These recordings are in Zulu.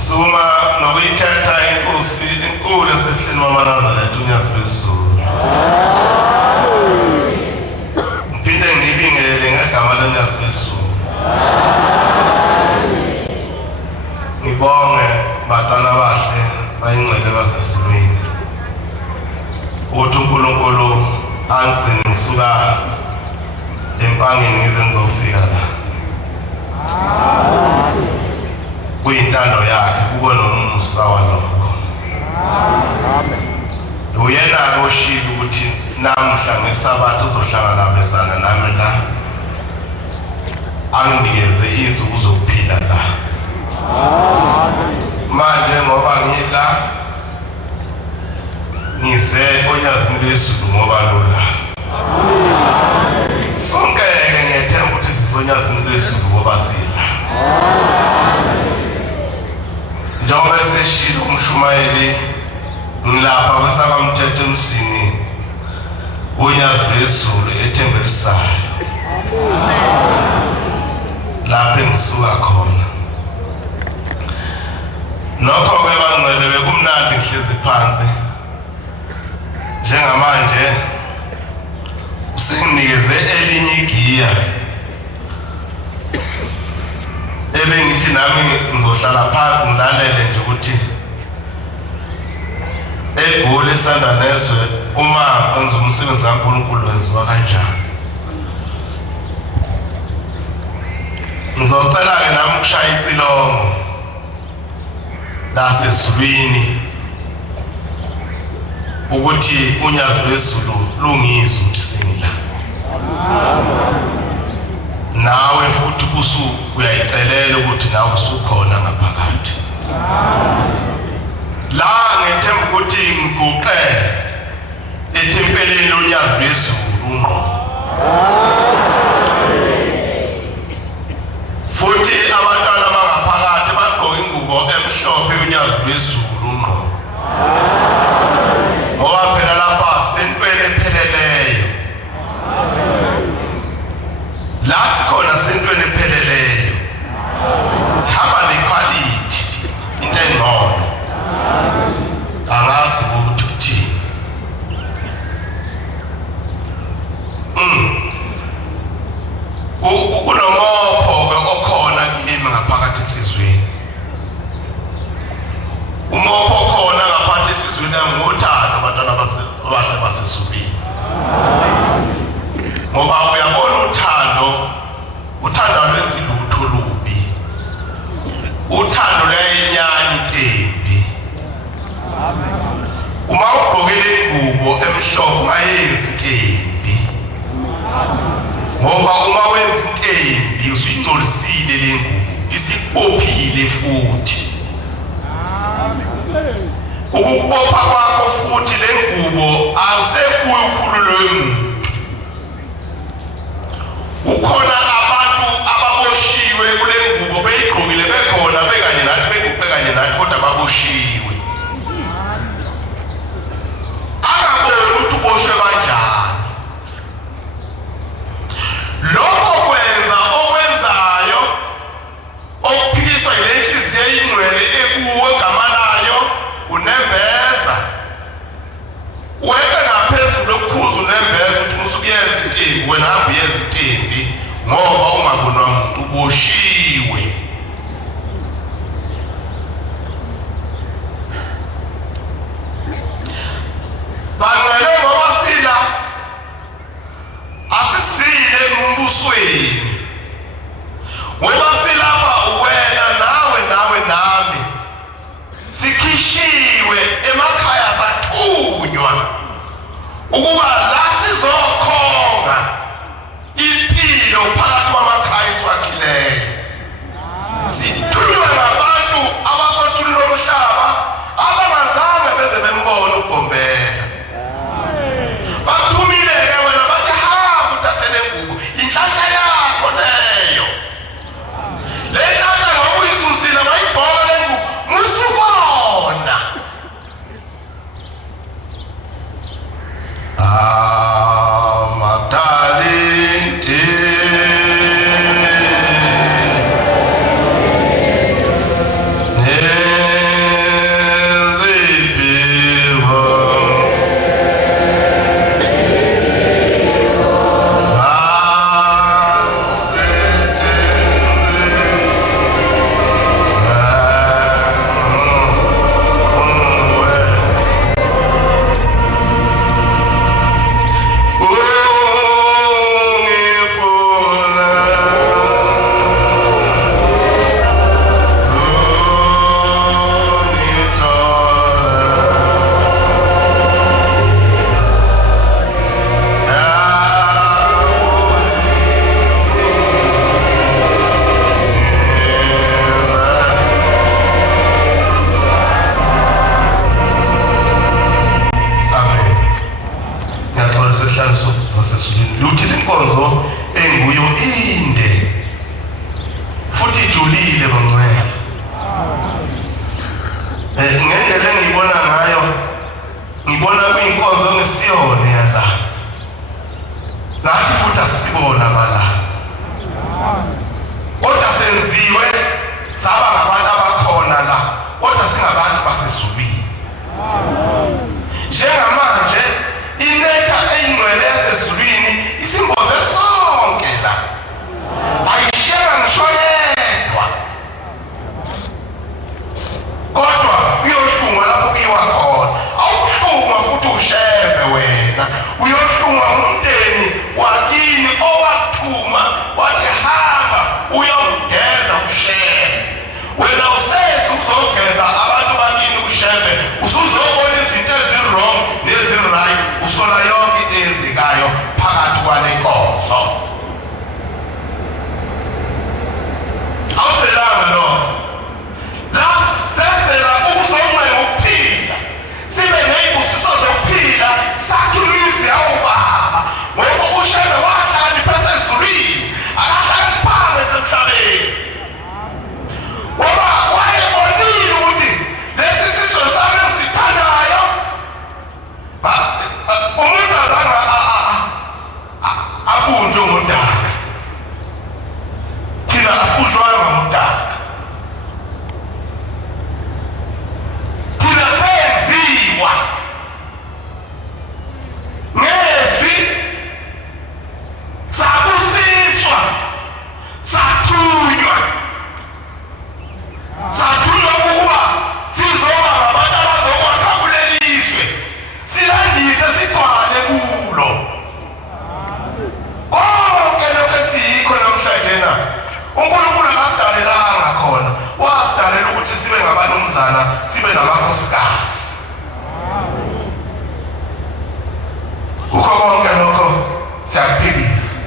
Suma nokuyikhetha inkosi enkulu yasehleni wamaNazaretha uNyazi Bezulu. Ngiphinde ngibingelele ngegama loNyazi Bezulu. Ngibonge batwana bahle bayingcele basesizweni. Ukuthi uNkulunkulu angigcine ngisuka empangeni ngize ngizofika la. Kuyintando yakhe kube nomusa walokho. Uyena oshilo ukuthi namhla ngesabatha uzohlangana bezana nami la. Anginikeze izinsuku zokuphila la. Manje ngoba ngila ngize oNyazi Bezulu ngoba lula. Sonke ngiyethemba ukuthi sizonyazi Bezulu ngoba sila. Njengoba seshilo umshumayeli ngilapha kwesakamthetho emsini uNyazi Bezulu ethembelisayo. Lapho engisuka khona. Nokho ke bangcele bekumnandi ngihlezi phansi. Njengamanje usenginikeze elinye igiya. Ebengithi nami ngizohlala phansi ngilalele nje ukuthi eGoli esanda neswe uma kwenza umsebenzi kaNkulunkulu wenziwa kanjani. Ngizocela ke nami ukushaya icilongo lasezulwini ukuthi uNyazi Bezulu lungizwe ukuthi singila. Nawe futhi kusuku uyayicelela ukuthi nawe usukhona ngaphakathi. La ngethemba ukuthi ngiguqe ethempelini loNyazi Bezulu ngqo. Futhi abantwana abangaphakathi bagqoka ingubo emhlophe uNyazi Bezulu ngqo. Ngoba phela lapha sentweni epheleleyo. La sikhona sentweni epheleleyo. Sihamba nequality into engcono. Angazi ukuthi uthini. Kunomopho okhona kimi ngaphakathi enhlizweni. Umopho okhona ngaphakathi enhlizweni yami ngothando abantwana abahle basesubini. Ngoba uyabona uthando lwenza ilutho lubi. Uthando lwenyani intembi. Uma ugqokele ingubo emhlophe mayenzi intembi. Ngoba uma wenza intembi usuyingcolisile le ngubo, isibophile futhi. Ukubopha kwakho futhi le ngubo awusekuyo ukhululo yomuntu. Ukhona abantu ababoshiwe kule ngubo beyigqokile bekhona bekanye nathi beguqe kanye nathi kodwa baboshiwe. Akabona ukuthi uboshwe kanjani. Lokho kwenza okwenzayo okuphikiswa yile nhliziyo eyingcwele ekuwe egama layo unembeza. Wena ngaphezulu lokukhuza unembeza ukuthi musukuyenza intembi wena hamba uyenza intembi ngoba kodwa uyohlungwa lapho kuyiwa khona. Awuhlungwa futhi ushembe wena, uyohlungwa umndeni wakini owakuthuma wathi hamba uyongeza ushembe. Wena useze uzogeza abantu bakini ushembe, usuzobona izinto ezi-wrong nezi-right, usola yonke into eyenzekayo phakathi kwale nkonzo. Awuselanga lokho. Lasezela ukuzonqena ukuphila, sibe nezibusiso zokuphila, sakhe imizi yawubaba. Ngoba ushembe wahlala phezulu ezulwini, akahlali phansi emhlabeni. Ngoba wayebonile ukuthi lesi sizwe sami esithandayo, umuntu azange abunjwe ngomdaka. Thina asibunjwanga ngomdaka. Thina senziwa ngezwi, sabusiswa, sathunywa ukuba sizoba ngabantu abazokwakha kuleli zwe, silandise sigcwale kulo. Konke lokho esiyikho namhlanje na uNkulunkulu akasidalelanga khona, wasidalela ukuthi sibe ngabanumzana, sibe namakhosikazi. Kukho konke lokho siyakuphikisa.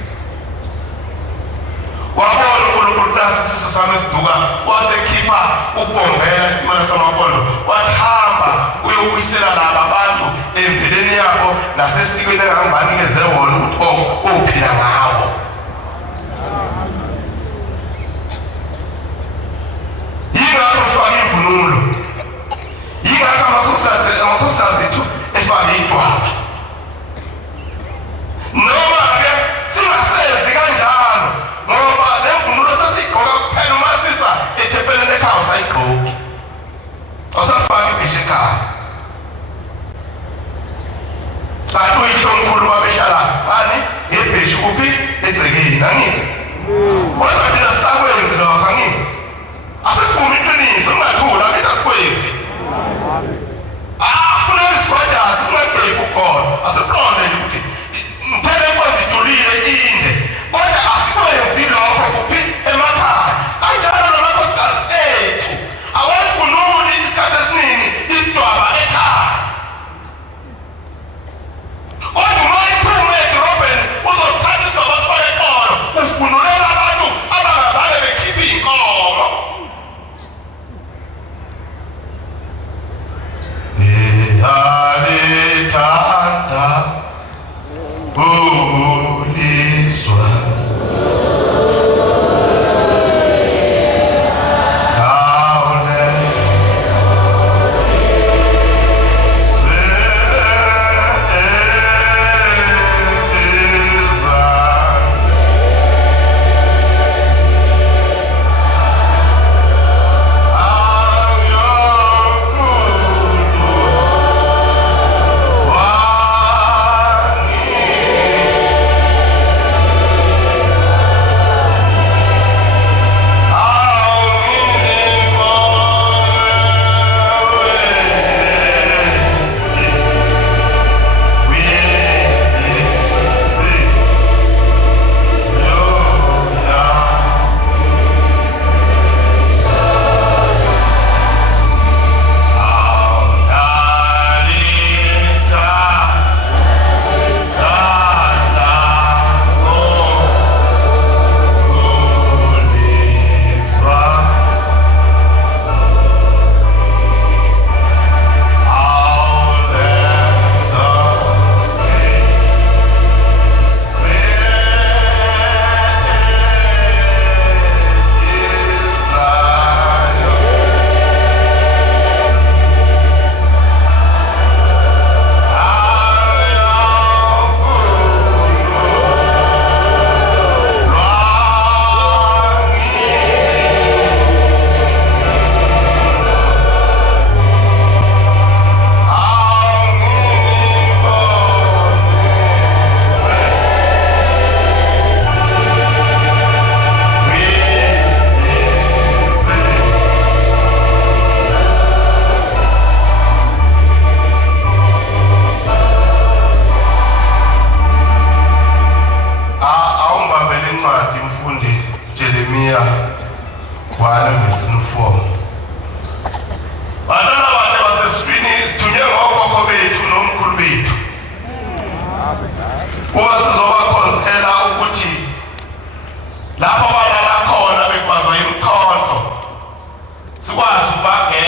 Wabona uNkulunkulu nasi isiso sami esiduka, wasekhipha ukubhombela isitimela samaphondo, wathi hamba uyobuyisela laba abantu emveleni yabo nasesikweni engangibanikeze wona ukuthi uphila ngawo. Yingakho sifake imvunulo, yingakho amakhosikazi ethu efake idwaba. Noma-ke singasenzi kanjalo, ngoba le mvunulo sesiyigqoka kuphela uma sisa ethempelini ekhaya usayigqoki, awusafaki ibheshe ekhaya. Kanti uyihlo omkhulu babehlala bani ngebheshe kuphi egcekeni, angithi? Kodwa thina sisakwenzi lokho, angithi? Asifuni iqiniso, ungakhula, angithi asikwenzi. Funeka sikwadazi, singabheki ukhona.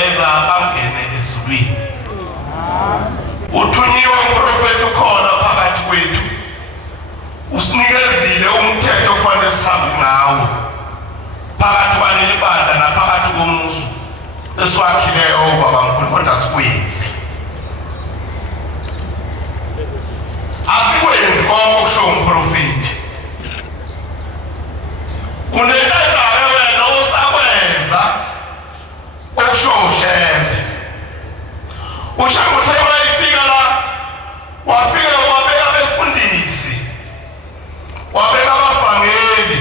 bayaveza bangene ezulwini. Uthunyiwe umprofeti ukhona phakathi kwethu, usinikezile umthetho ofanele sihambe ngawo phakathi kwaneli bandla naphakathi komuzi esiwakhileyo baba mkhulu, kodwa sikwenze. Asikwenzi konke okusho umprofeti. Unenkathalo wena usakwenza okusho ushembe. Ushanguthema ifika la, wafika wabeka abefundisi, wabeka abavangeli,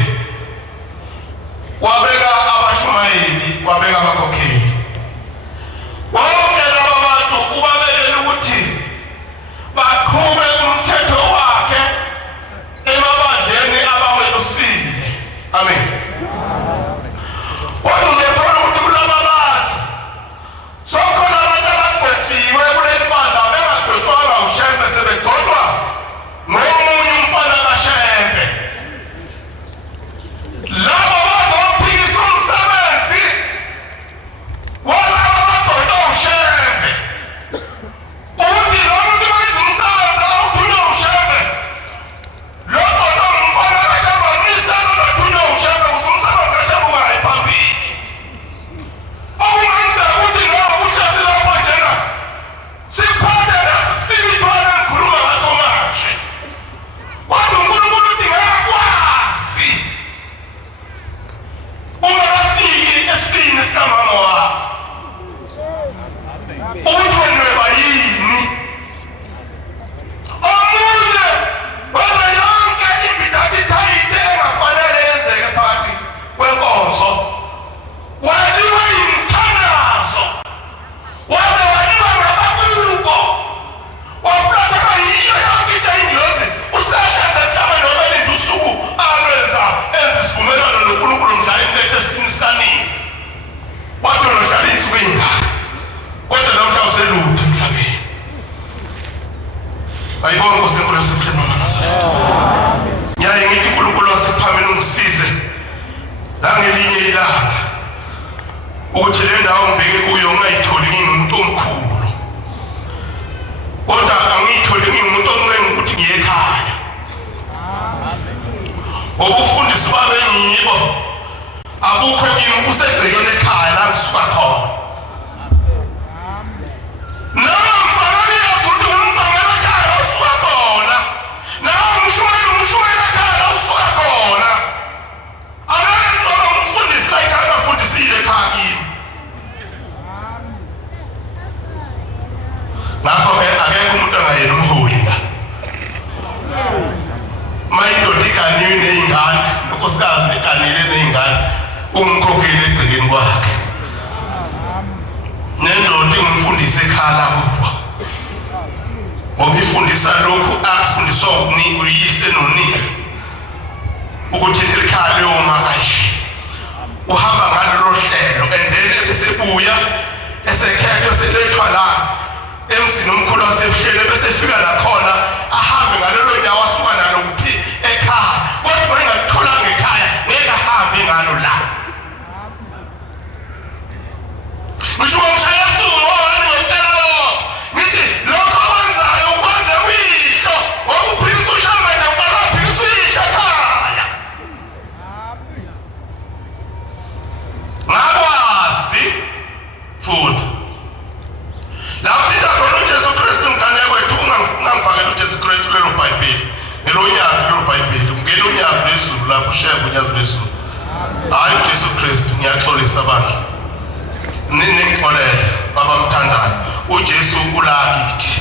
wabeka abashumayeli, wabeka abakhokheli. Wonke laba bantu ubabekela ukuthi baqhube umthetho wakhe emabandleni abawelusile. Amen. Kodwa uzothola ukuthi kulaba bantu sokhona abantu abagwetshiwe kuleli bandla bengagwetshwanga ushembe, sebegcotshwa ngomunye umfana kaShembe. Labo bazophikisa umsebenzi walabo abagcotshwa ushembe. Ukuthi lo muntu wenza umsebenzi awuthunywe ushembe, lo gcotshwa umfana kaShembe nisana lothunywe ushembe ukuze umsebenzi kaShembe ungayi phambili. Okungenzeka ukuthi lo ushezi lapho njena siphathe nasibithwana ngikhuluma ngaso manje. Kodwa uNkulunkulu udingeka kwazi ungakafiki esini sikamama wakho ukuthi wenweba yini. Omunye wenza yonke imbidabithayite engafanele yenzeke phakathi kwenkonzo. Waliwe yimthandazo, waze waliwa ngabakubo, wafulathela yiyo yonke into eyingozi. Usehleze mhlawumbe noma elinye usuku alwenza enza isivumelwano noNkulunkulu mhla emlethe esini sikanini. Wathi unohlala insuku ey'ngaka, kodwa namhla uselutho emhlabeni. Ayibona Nkosi enkulu yasemhlabeni Mama Nazaretha. Ngiyaye ngithi uNkulunkulu wasephameni ungisize nangelinye ilanga ukuthi le ndawo ngibeke kuyo ngayitholi ngingumuntu omkhulu, kodwa angiyitholi ngingumuntu omncane ukuthi ngiye ekhaya. Ubufundisi babe ngibo abukho kimi busegcekeni ekhaya la ngisuka khona. Namfanele yafuthi umfanele ekhaya usuka khona, umshumayeli ekhaya usuka khona. Abenza umfundisi la ekhaya afundisile ekhaya kimi. Ngakho-ke akekho umuntu angayena umholi la. Mayindoda iganiwe ney'ngane, nonkosikazi eganile ney'ngane, umkhokheli egcekeni kwakhe. Nendoda ingumfundisi ekhala kubo, ngoba ifundisa lokhu afundiswa uyise nonina ukuthi nelikhaya leyoma kanje. Uhamba ngalolo hlelo endele besebuya esekhethwa eselethwa la emzini omkhulu wasebuhlele, bese fika nakhona ahambe ngalelo nyawo asuka nalo kuphi ekhaya. Kodwa engalitholanga ekhaya ngeke ahambe ngalo la. Ngisho ngishaya sumo wena ngitshela lokho, ngithi lokho akwenzayo ukwenze uyihlo, okuphikisa uShembe nabala phikisa uyihlo ekhaya. Ngakwazi funda lapho khona uJesu Kristu mngane wethu, ungangifakela uJesu Kristu lelo Bhayibheli, nelonyazi lelo Bhayibheli, ungene unyazi lwezulu lapho uShembe unyazi lwezulu. Hayi uJesu Kristu, ngiyaxolisa bandla. Ningixolele babamthandayo, uJesu ulakithi.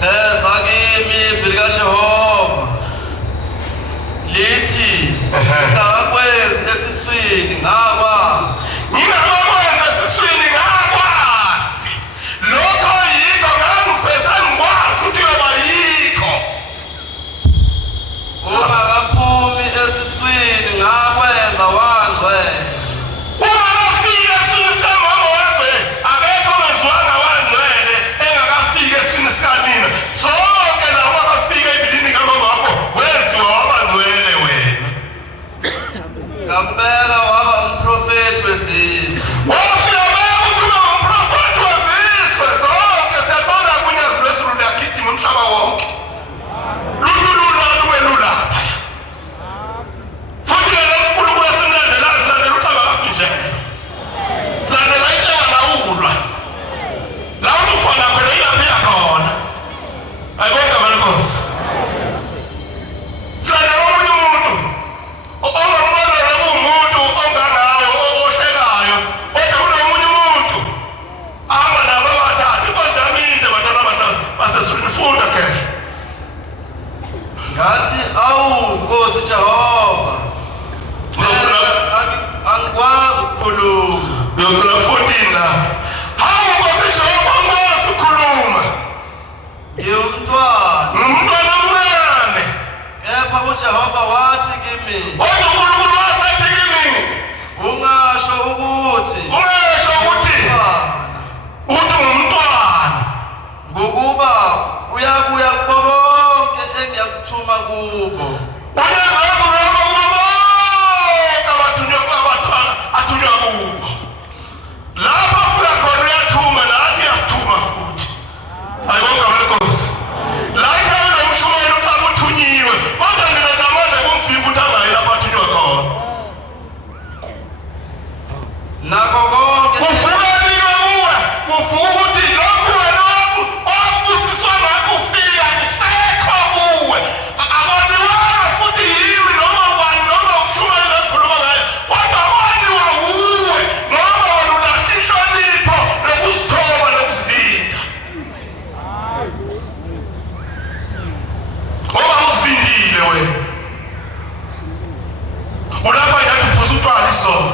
Ezakimi izwi likaJehova lithi ngakwenza esiswini ngakwazi. Ngingakwenza esiswini ngakwazi. Lokho yikho ngangifesa ngikwazi ukuthi yoba yikho. Ungakaphumi esiswini ngakwenza wangcwele. ngiyocela 14 lapha. Hawu Nkosi Jehova ngwazi ukukhuluma. Ngiyumntwana. Ngumntwana omncane. Kepha uJehova wathi kimi. Kodwa uNkulunkulu wasethi kimi. Ungasho ukuthi. Ungasho ukuthi. Uthi ngumntwana. Ngokuba uyakuya kubo bonke engiyakuthuma kubo. Athunywa kubo. Lapho afika khona uyathuma, nathi uyasithuma futhi. Ayibonga abalenkosi. La ekhaya nomshumayeli uqala uthunyiwe, kodwa mina namandla kumvimba ukuthi angayi lapho athunywa khona. Nakho konke Kuvuka kuwe, kuvuka ukuthi lokhu wena okubusiswa ngakho ufika kusekho kuwe. Akoniwanga futhi yimi noma ubani noma umshumayeli okhuluma ngayo, kodwa akoniwa uwe ngoba wena ulahla inhlonipho nokuzithoba nokuzilinda. Ngoba uzilindile wena. Ulapha ingathi uphuza utshwala isolo.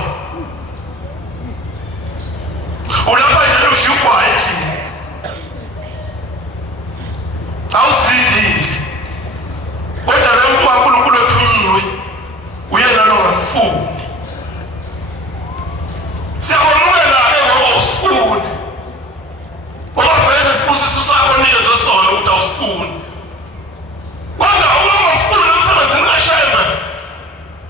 Ulapha njalo ushiya ugwayi endlini. Awusilindile. Kodwa lo muntu kaNkulunkulu othunyiwe uyena lo ngamfuni. Siyabonela-ke ngoba usifuni. Ngoba vele sibusiso sakho nikezwe sona ukuthi awusifuni. Kodwa uma ungasifuni emsebenzini kaShembe,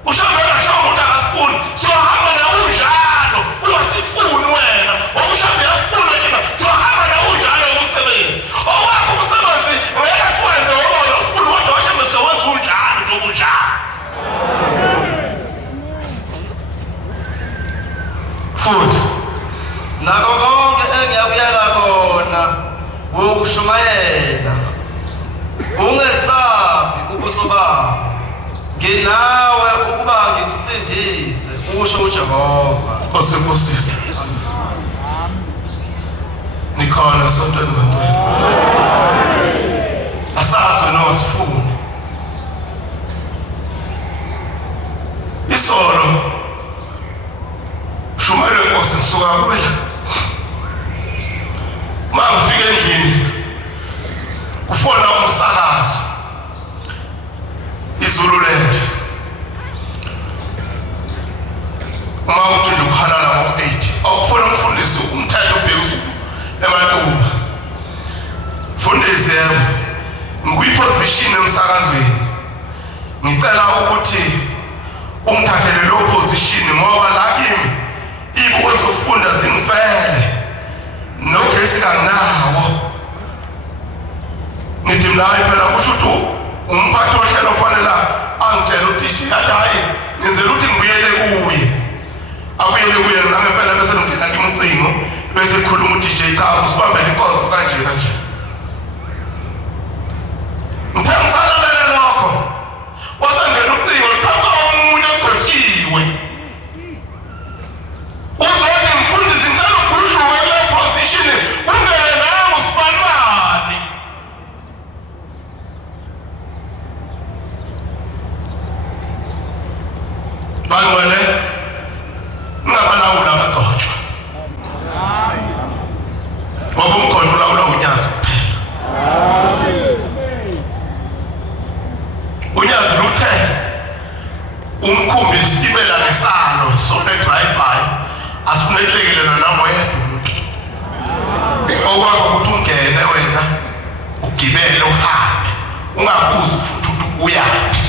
uShembe engasho ukuthi akasifuni, sohamba nawe unjalo, ungasifuni wena. UShembe uyasifuna kina, sohamba nawe unjalo umsebenzi. Owakho umsebenzi ngeke siwenze ngoba usifuni, kodwa uShembe siyowenza unjalo njengoba unjalo. Futhi nakho konke engiyakuyela kona wokushumayela. Ungesabi ubuso bami. Nginawe ukuba ngikusindise, usho uJehova. Nkosi Nkosisa. Nikhona esontweni mancane. Asazi wena ongasifuni. Isolo shumayelo Nkosi ngisuka kuwela. Mangifika endlini kufona umsakazo iZululand. Uma uthi nje ukhalala ngo-8 awufuna umfundisi umthetho ubheka emantuba. Mfundisi yebo ngikwiposition emsakazweni. Ngicela ukuthi ungithathele lo position ngoba la kimi ibuko zokufunda zingifele. Nogesi kanginawo. Ngithi mina phela kusho ukuthi umphathi ohlelo ofanele angitshela uDJ athi hayi ngenzela ukuthi ngibuyele kuye. Abuyele kuye ngempela bese ngingena kimcingo bese kukhuluma uDJ cha usibambele inkonzo kanje kanje. Ngithengisalele lokho. Wasangena ucingo liphaka omunye ogcotshiwe. Uzothi mfundisi ngicela ukhulume kule position ungene nawe usibanibani. Bangwele ngabalawula abagcotshwa. Ngoba umgcotshwa ulawula unyazi kuphela. Unyazi luthe umkhumbi isitimela ngesalo sone drive-by asifunelekelele namoyedwa umuntu. Okwakho ukuthi ungene wena ugibele uhambe ungabuzi futhi ukuthi uyaphi.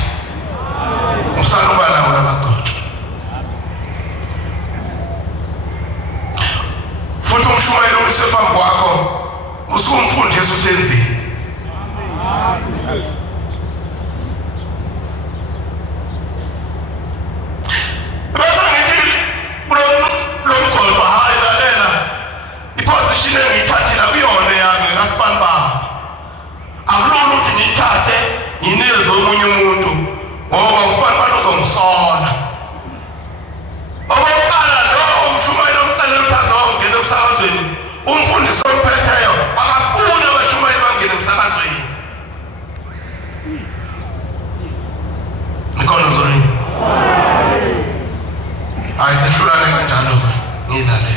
Umsana ubalawula abagcotshwa. Futhi umshumayeli omsephambi kwakho usumfundisa ukuthi enzeni. Bese ngithi lo mgcotshwa hayi lalela iposition engiyithathile kuyona yami kaSibanibani. Akulula ukuthi ngiyithathe ngineze omunye umuntu ngoba uSibanibani uzongisola. Okokuqala lo umshumayeli omqalela ukuthi azongena emsakazweni, umfundisi omphetheyo akafuni abashumayeli bangene emsakazweni. Nikhona Zolini? Hayi sehlulane kanjalo-ke ngina le.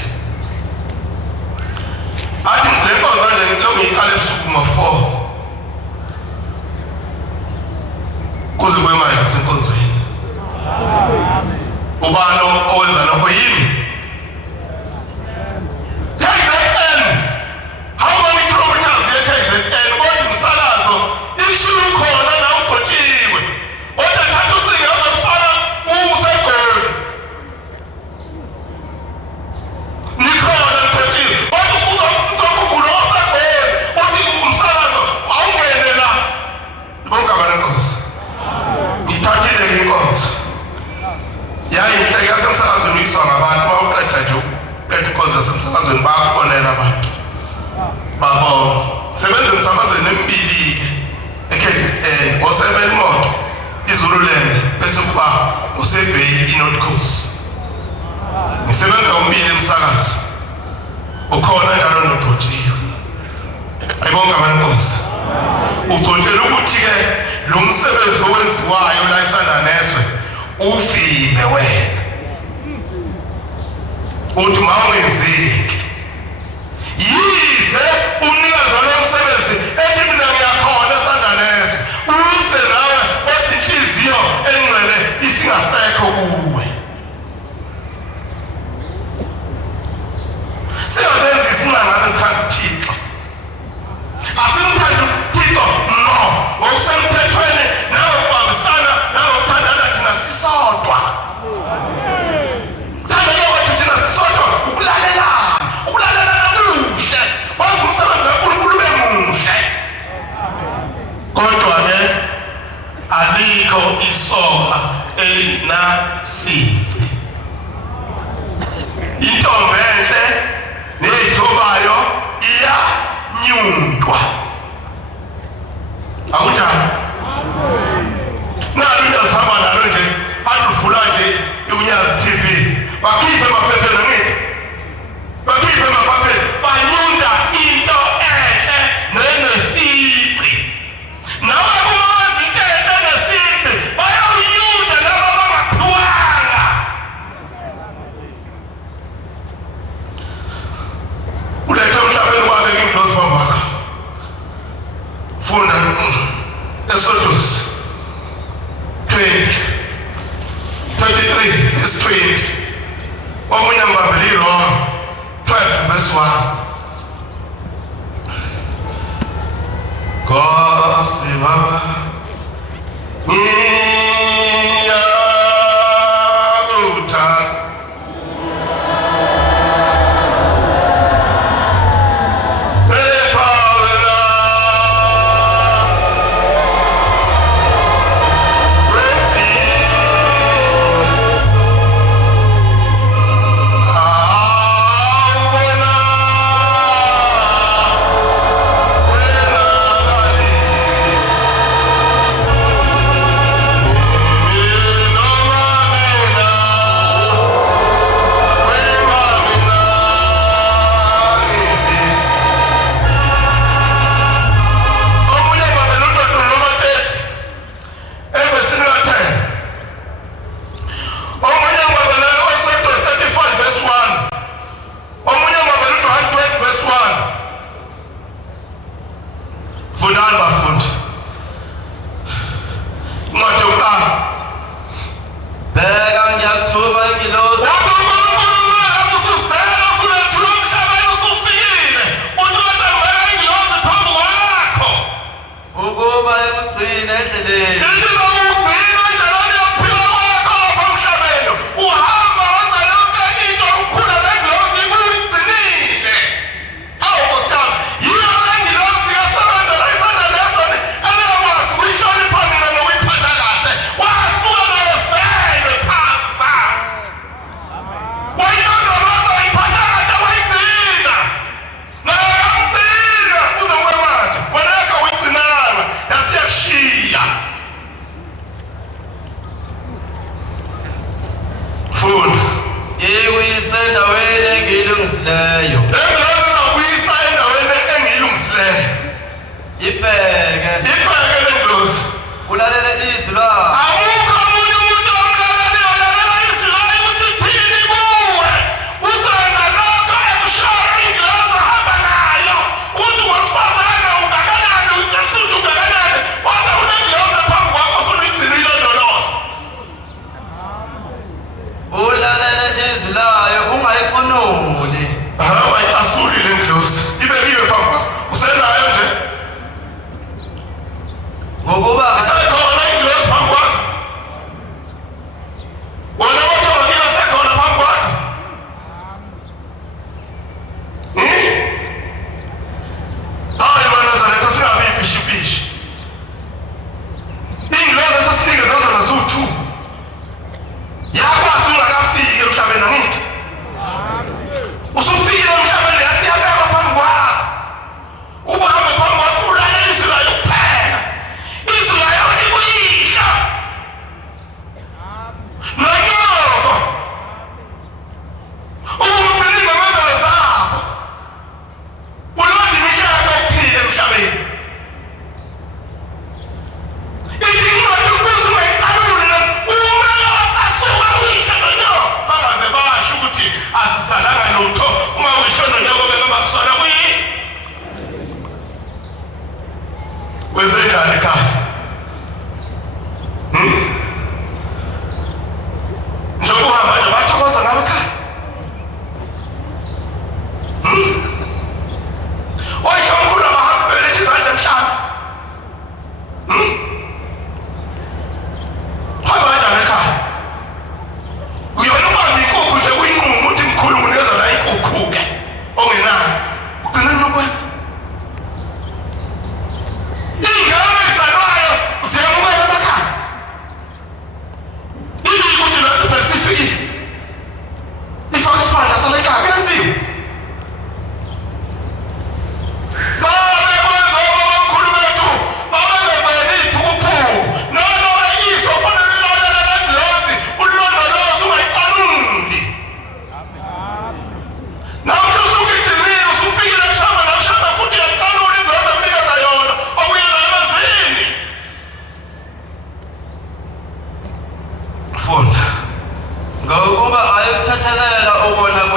yayinhle yasemsakazweni uyiswa ngabantu bawuqeda nje uqeda inkonzo yasemsakazweni bayafonela abantu babo sebenze emsakazweni emibili-ke eKZN ngo-7 Moto iZululand bese kuba ngoSebheki iNorth Coast ngisebenza umbili emsakazo ukhona njalo nogcotshiwe ayibonga amankosi ugcotshela ukuthi-ke lo msebenzi owenziwayo la isanda neswe uvimbe wena uthi mawungenzeki yize umnikazi walo msebenzi ethi mina ngiyakhona esanda neswe use nawe kodwa inhliziyo engcwele isingasekho kuwe singazenza isinqanga esikhanda uThixo asimthanda uThixo no ngokusemthethweni nangokubambisana nangokuthandana thina sisodwa thandana kwethu thina sisodwa ukulalelana kuhle wazi umsebenzi kaNkulunkulu ube muhle kodwa-ke alikho isoka elinasici intombi enhle neyithobayo iyanyundwa akunjani nalo into zihamba nalo nje athi uvula nje iUnyazi TV bakhiphe emaphepheni angithi bakhiphe emaphepheni banyunda into enhle nenesici nawe kumazi into enhle nesici bayawunyunda laba abangaphiwanga uletha emhlabeni kwabeka ingilosi bambakho funda Exodus 23 verse 20 omunye mbambeli Roma 12 verse 1 Nkosi Baba ngiyakuthanda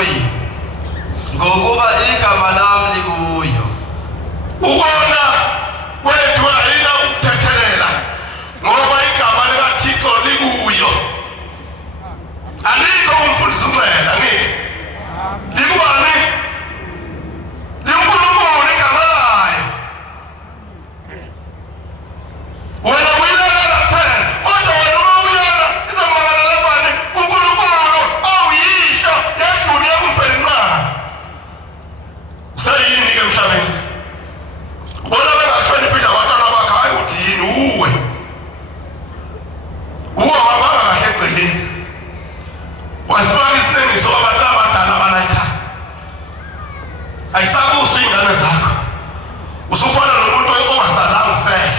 kuyo ngokuba igama lami likuyo. Ukona wethu ayina ukuthethelela ngoba igama likaThixo likuyo. Alikho umfundisi uNcela ngithi. Likubani? LiNkulunkulu igama layo. Wena uyilalela kuphela kodwa wena uma uyala izomakalela bani uNkulunkulu awuyisho yadlula yakumfela inqaba. Sayini ke emhlabeni? Bona bengahloniphi abantwana bakhe hayi uthi yini uwe. Uwe mabanga kahle egcekeni. Wasibaka isinengiso abantu abadala abala ekhaya. Ayisakusi ingane zakho. Usufana nomuntu ongasalanga usele.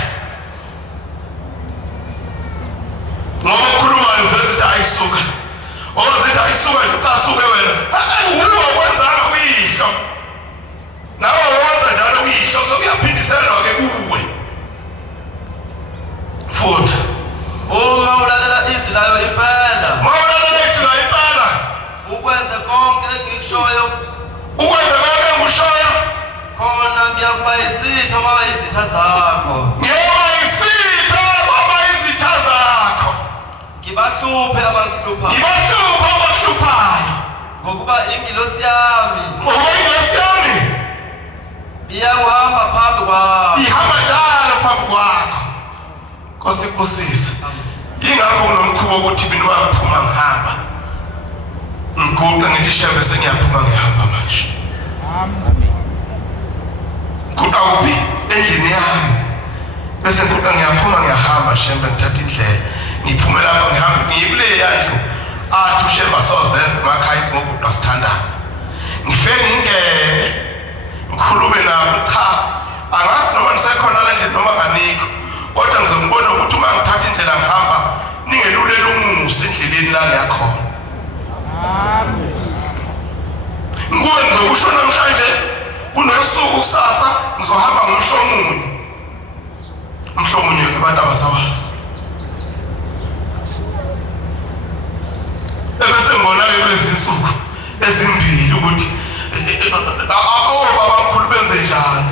Ngoba ukhulumayo vesithi ayisuka. Ozithi ayisuka icasuke wena. Uwe wakwenzanga kuyihlo. Nawe wenza njalo kuyihlo sokuyaphindiselwa ke kuwe. Funda. Uma ulalela izwi layo impela, ukwenza konke engikushoyo, khona ngiyakuba yisitha kwaba izitha zakho. Ngibahluphe abakuhluphayo, ngokuba ingilosi yami iyakuhamba phambi kwakho. Nkosibusisa. Yingakho kunomkhuba ukuthi mina wangiphuma ngihamba. Ngiguqa ngithi shembe sengiyaphuma ngihamba manje. Kuda uphi endlini yami. Bese ngiguqa ngiyaphuma ngiyahamba shembe ngithatha indlela. Ngiphume lapha ngihamba ngiyibule yandlu. Athi ushemba sozenze emakhaya isingokuda sithandaza. Ngifike ngingene. Ngikhulume nabo cha. Angazi noma nisekhona la ndlela noma nganikho. Kodwa ngizongibona ukuthi uma ngithatha indlela ngihamba ningelulela umusa endleleni la ngiyakhona. Amen. Nguwe ngizokusho namhlanje kunosuku kusasa ngizohamba ngomhlomunye. Umhlomunye abantu abasawazi. Ebese ngibona kulezi insuku ezimbili ukuthi babamkhulu benze njani.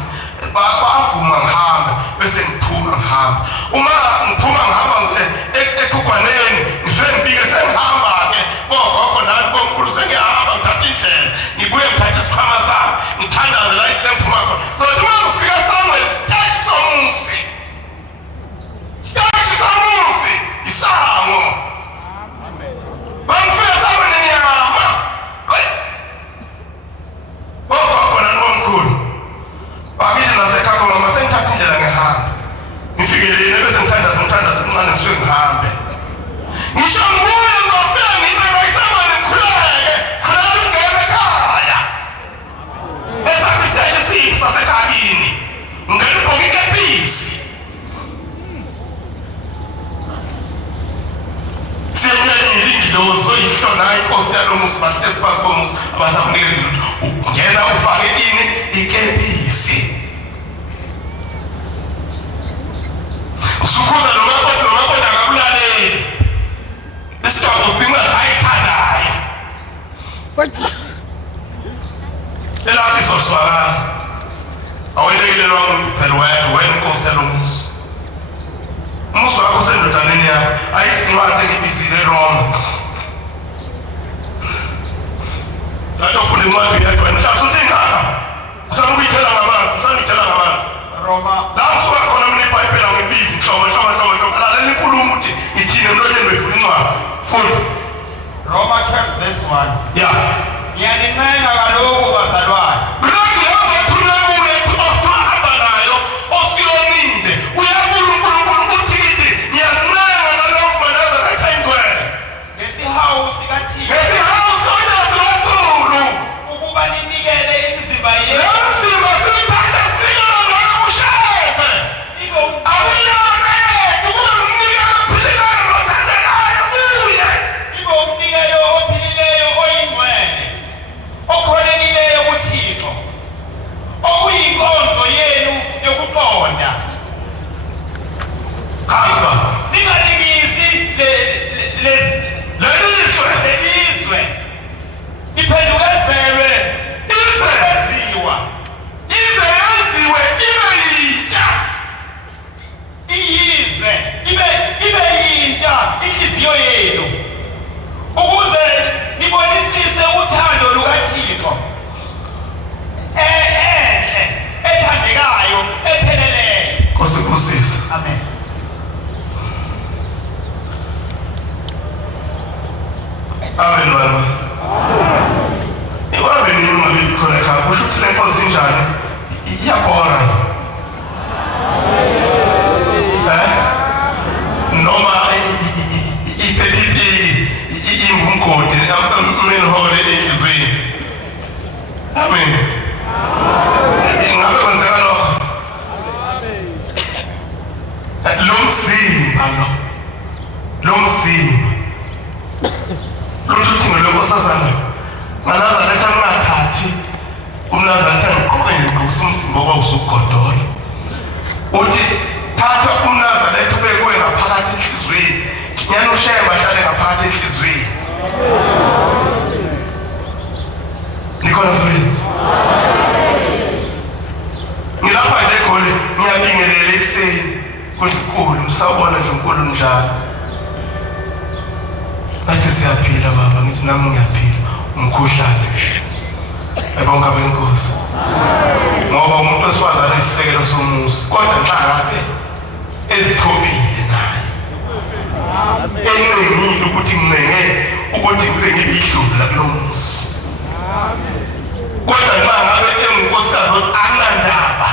Bavuma ngihambe bese ngiphuma ngihamba. Uma ngiphuma ngihamba ekugwaneni ngifike ngibike sengihamba ke bogogo nani bomkhulu sengihamba ngithatha indlela ngibuye ngithatha isikhwama sami ngithandaze la ngiphuma khona. So uma ngifika somewhere stage somusi isango. Bangifika somewhere nenyama bogogo nani bomkhulu bakithi nasekhaya ngoma sengithatha indlela ngihamba. Ngifikelele bese ngithandaza umncane ngisuke ngihambe. Ngisho ngibuye ngofika ngibe bayisabane ngikhuleke khona ngeke ekhaya. Bese isiteshi siphi sasekhayini. Ngigqoke ikepisi. Siyenyenyile ingilozo ihlona inkosi yalomuzi bahlezi phansi komuzi abasakunikeza lutho. Ungena ufake ini ikepisi. Usukhuza nomakoda akabulaleli. Isithobo ubhinqa ayithandayo. Elaphi izoswakala. Awuyelekelelwa umuntu phela wena inkosi yalomuzi. Umuzi wakho usendodaneni yakho. Ayisincwadi engibizile eRoma. Lato ufuna incwadi yakho wena. Hlasuthi ingaka. Usanguyithela ngamanzi. Roma. La usuka khona mina iBhayibheli ngibizi nhlobo. Lalela inkulumo ukuthi ithini emlonyeni wefuna incwadi. Funda. Roma 12 verse 1. Yeah. Ngiyanithenga kaloku bazalwane. Ngesihawu sikaThixo ukuba ninikele imizimba yenu. Umnikelo ophilileyo oyingcwele okholekileyo kuThixo okuyinkonzo yenu yokuqonda. Ningalikisi lelizwe iphendukeze ungabibi khona ekhaya kusho ukuthi le nkosi injani iyabhora noma iphethe imbungodi menhole enhlizweni. Amen. Ingabe kwenzeka lokho? Lo mzimba luthuthi ngolokosazana nganazaretha ngakhathi umnazaretha ngiqoke ngiqokusa umzimba okwawusukugodola uthi thatha umnazaretha ubekwe ngaphakathi enhlizweni kinyana ushemba ahlale ngaphakathi enhlizweni. Nikhona zwini ngilapha nje khona ngiyabingelela iseni kuNkulunkulu msawubona nje uNkulunkulu njalo athi siyaphila baba ngithi nami ngiyaphila umkhuhlane ebonga benkosi ngoba umuntu osifazane isisekelo somusa kodwa nxa ngabe ezithobile naye encengile ukuthi ngincenge ukuthi ngize ngibe ihluzi lakulo musi kodwa nxa ngabe engunkosikazi anandaba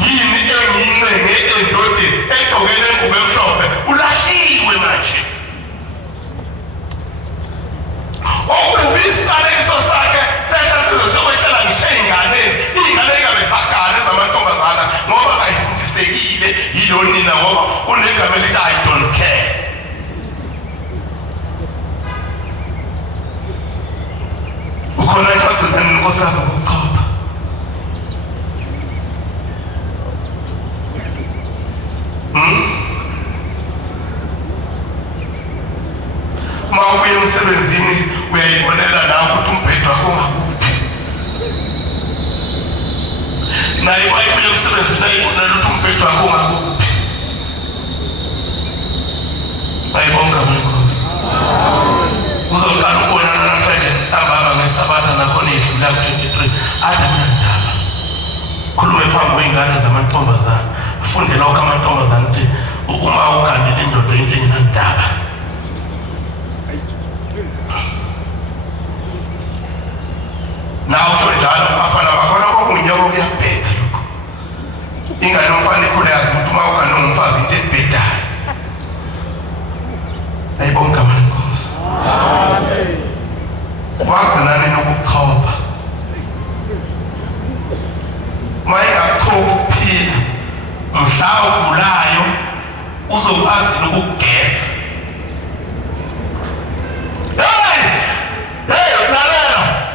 yini engiyincenge endodeni egqokele ingubo emhlophe ulahliwe manje. Okubi isiqalekiso sakhe setha sizokwehlela ngisho ey'nganeni iy'ngane ey'ngabesagane zamantombazana ngoba kayifundisekile yilo nina ngoba unegama elithi I don't care. Ukhona ekagcineni nkosikazi ukuchopha ma ubuye emsebenzini uyayibonela nawe ukuthi umbhedo wakho ungakuphi naye wayibuye emsebenzini ayibonela ukuthi umbhedo wakho ungakuphi. Ayibonga mnkosi uzoqala ukubonana namhlanje ntambama ngesabatha nakhona idlula ku-23 adamandaba khulume phambi kwey'ngane zamantombazana fundela ukho amantombazana ukuthi uma ugandela indoda into engenandaba nawe usho njalo kubafana bakhona kokunyoko kuyabheda lokho ingane umfana ikhule yazi ukuthi uma ugane ungumfazi into ebhedayo. Ayibonga mnkosi wagcinani nokuchopha mayingachophi ukuphila mhla ugulayo uzokwazi nokugeza.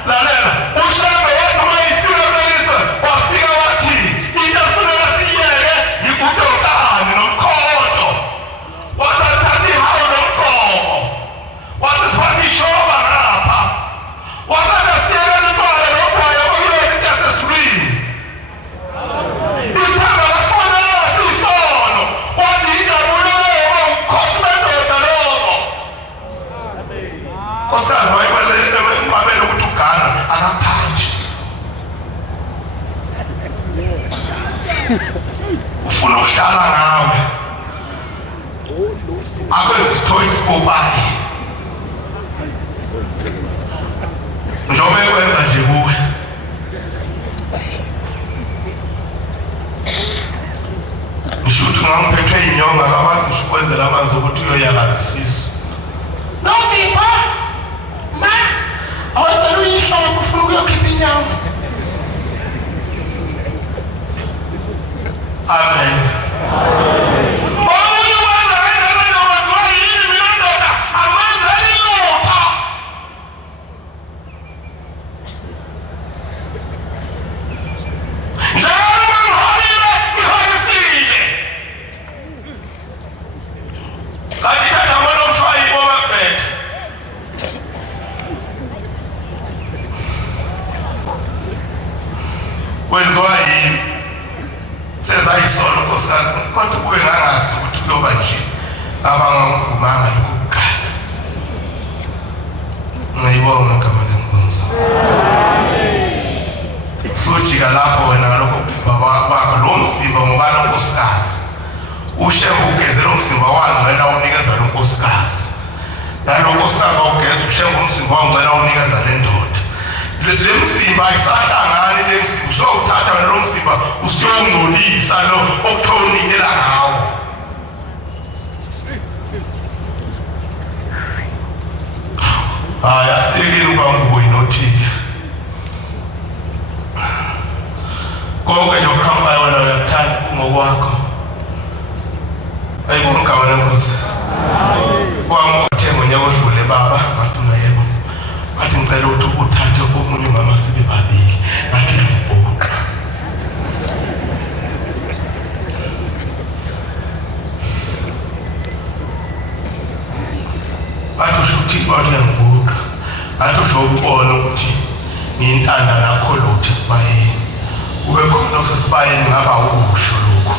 Lalela ushambe yedwa mayifika melisa wafika wathi into efuneka siyeke yikudokani nomkhodo wathatha ihawu nomgomo wathi sifathi ishoba ngapha wasanda siyeke lutshwala nogwayo okulweni into yasesulwini isithamba kafonela siyisono wathi injabulo leyo umkhosi bendoda lokho kosazi wayibabela ukuthi ugana akaphathi ufuna ukuhlala ngawe akwenzi itho isipopayi njengoba ekwenza nje kuwe ngisho ukuthi ungamphethwe inyonga akabazi ngisho ukwenzela amanzi ukuthi uyoyalaza isisu nosipha ma awezela uyihlala kufuna ukuyokhipha inyama. Amen. Omunye wenza ngendlela enokwenziwa yini mina ndoda amenzela ilotha njalo mangiholile ngiholisile kanti thatha mona umshwayi womabhethe kwenziwa yini sezayisona nkosikazi kodwa kube ngangasi ukuthi kuyoba nje abangangivumanga lokhu kugana. Ngiyibonga ngegama lenkosi. Sojika lapho wena ngalokho kuphupha bakho lo mzimba ngobani unkosikazi ushembe ugezela umzimba wangcwela unikeza lo nkosikazi nalo nkosikazi awugeza ushembe umzimba wangcwela unikeza le ndoda le mzimba ayisahlangani le mzimba usowuthatha lo mzimba usiyongcolisa lo okuthonile ngawo. Asikile uba nguwe nothile konke nje okuhambayo wena uyakuthanda ngokwakho. Ayibonga wena Nkosi wangothe ngonyaka odlule baba maduna yebo athi ngicela ukuthi uthathe omunye umama sibe babili ngathi ngibhuqa bathi ushuthi bathi ngibhuqa bathi ushobona ukuthi ngintanda nakho lokho esibayeni ube khona kusesibayeni ngaba ukusho lokho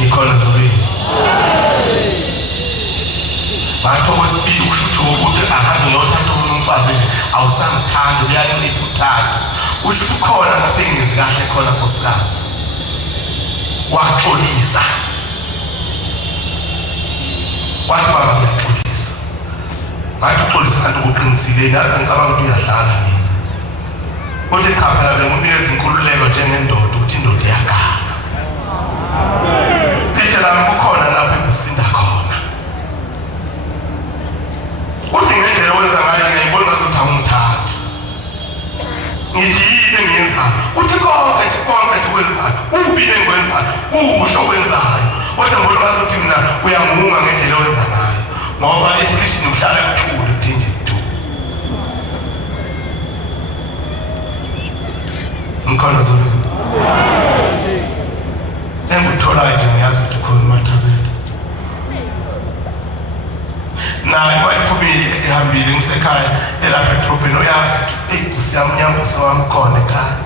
nikhona zobini batho kwesibili kushuthi ukuthi ahambe nothatha umfazi nje awusangithanda uyancipha uthando ushuthi khona lapho engenzi kahle khona nkosikazi waxolisa wathi baba ngiyaxolisa bathi uxolisa kanti ukuqinisile nazi ngicabanga ukuthi uyadlala mina uthi cha phela bengunikeza inkululeko njengendoda ukuthi indoda iyagana Peter kukhona lapho ekusinda khona uthi ngendlela owenza ngayo ngiyibona ngazuthi awungithathi ngithi yini engiyenzayo uthi konke ukwenzayo ubile engikwenzayo ukusho okwenzayo kodwa ngibona ngazuthi mina uyangunga ngendlela owenza ngayo ngoba efrishini uhlala kuthule udinje tu ngikhona zona engikutholayo nje ngiyazi ukuthi khona uMathabela naye wayiphumile ehambile ngisekhaya elapha edrobheni uyazi ukuthi usiyamnyambuso wami khona ekhaya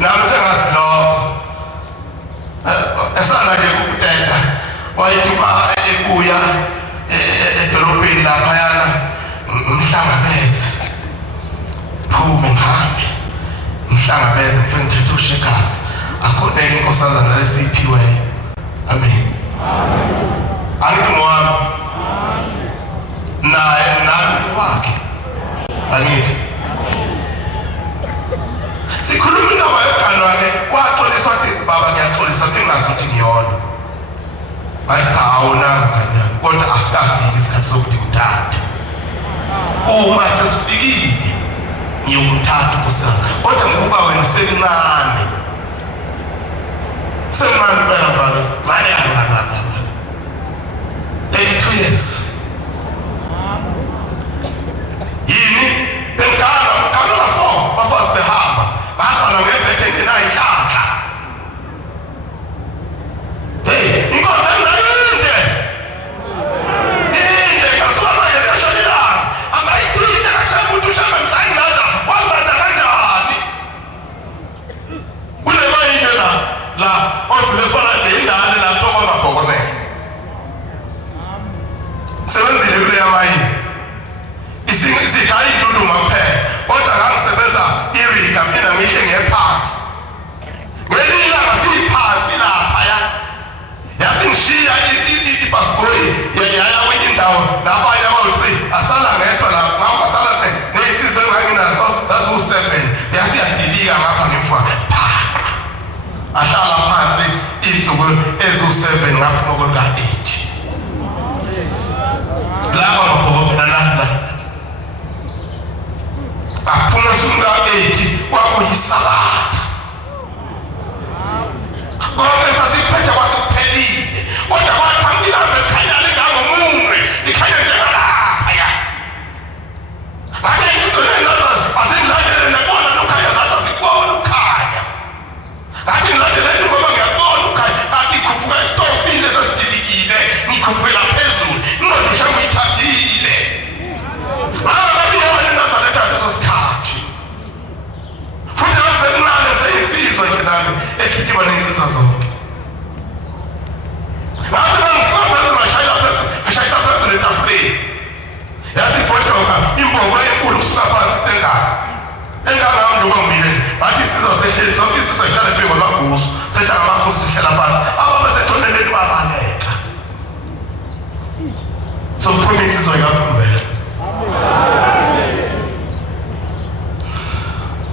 nami sengazi lokho esana nje kukutela wayithi ebuya edolobheni laphayana mhlangabeze phume ngihambe mhlangabeze mfike ngithathe ushikazi akhoneke inkosazana lesiphiweyo. Amen. Angithi ngwami naye nami wakhe angithi sikhuluma indaba yokhanwa-ke waxolisa wathi baba ngiyaxolisa ngingazi ukuthi ngiyona bathi cha awonanga nganyama kodwa asikafiki isikhathi sokuthi ngithathe uma sesifikile ngiyomthatha unkosikazi kodwa ngibuka wena usemncane phela baba ngane yakho 32 years yini bengalo bafazi behamba basana ngebhethe ngenayihlanhla inkosi engayinde kasona yekashonila angayithinte kashakuthi ushaka msayingada wabanda kanjani kule mayinde la odlule farade indane lapho kwamabhokomela sebenzile kule yamayini isikhaya iduduma kuphela kodwa ngangisebenza irika phela ngihle ngephansi ngelinye ilanga siyiphansi laphaya yasingishiya ibhasikoli yaya kwenye indawo labanye abawu-3 asala ngedwa ngapha asala ney'nsizwa enganginazo zaziwu-7 yasiyadilika ngapha ngemva phaqa ahlala phansi iy'nsuku eziwu-7 ngapha ngokuka-8 laba ngabhokophela lana aphuma usuka 8 kwakuyisalata konke sasiphethe kwasekuphelile kodwa kwathambila bekhanya lingangomunwe likhanya njengalaphaya ake isizolena azingilandele nebona lukhanya zathi azikubona ukhanya athi ngilandeleni ngoba ngiyakubona ukhanya athi khuphuka esitofini lesesidilikile ngikhuphela phezulu inodusha ngiyithathile leso sikhathi futhi promise izoyikaphumbela.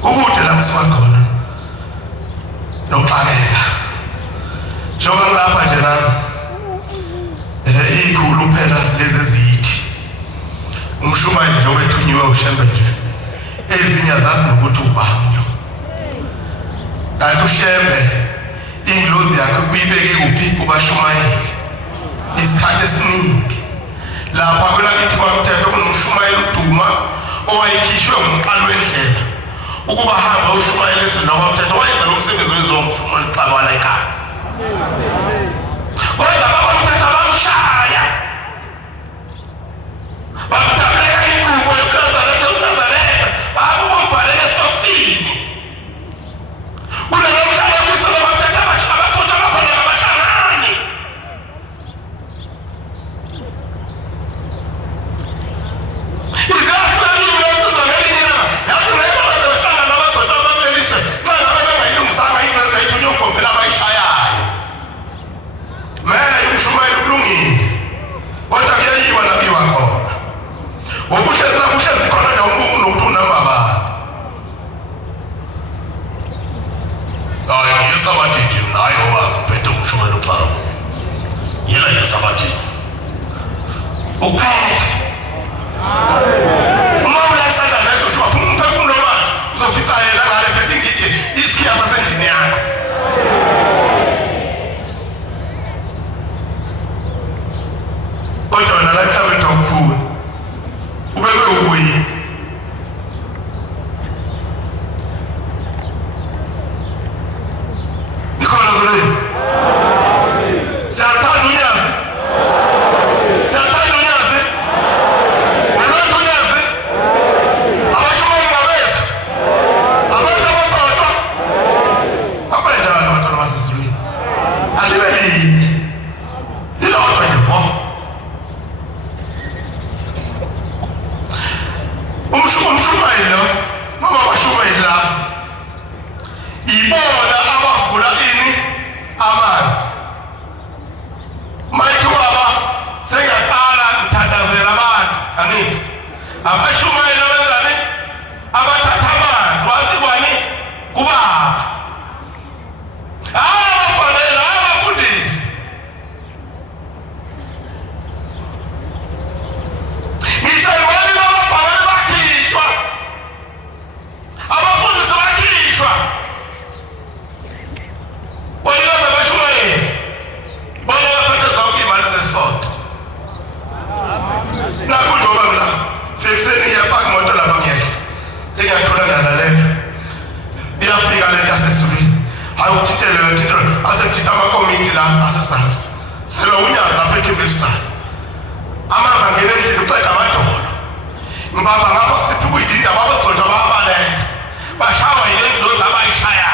Ukude lapho siwakhona nokuxakeka njengoba ngilapha nje nami ikhulu phela lezi ezithi umshumayeli nje wethunyiwe ushembe nje ezinye azazi nokuthi ubhanyo kanti ushembe indlozi yakhe kuyibeke kuphi kubashumayeli isikhathi esiningi lapha kwelakithi kwamthetho kunomshumayeli uduma owayikhishwe umqalo wendlela ukuba hamba ushumayeli esindwa kwamthetho wayenza lo msebenzi wenziwa umshumayeli xabana ekhaya kodwa abamthetho bamshaya bamtabeka ingubo yokunazaretha unazaretha babumvalele esitokisini kulelo mhlaba kwisela bamthetho abaqotha bakhona ngabahlangani uphethe uma ulayisanda lezo shwa phuma umphefumulo wakhe uzofica yena ngale phethe ngide isikhiya sasendlini yakho kodwa wena la emhlabeni awufuni ubekwe ubuyi nikhona zoleni siyathanda unyazi ibona abavula ini amanzi mayithi baba sengaqala ngithandazela abantu angithi abashumayeli benzani abathatha amanzi wasikwani kubaba abafanele abafundisi ngishayimali abafanele bakhishwa abafundisi bakhishwa Waliwaza bashumayeli bona baphethe zonke imali zesonto nakunjoba mina fekuseni iyapaka imoto lapha ngiyehla sengiyathola ngiyalalela iyafika le nto asesulwini hayi uthintele asekuthinta amakomiti la asesansi selo unyazi lapha ethembelisayo amanzi angene endlini uqeda amadolo ngibamba ngapha siphi kuyidinda babagcotshwa babaleka bashawa yile ndlozi abayishayayo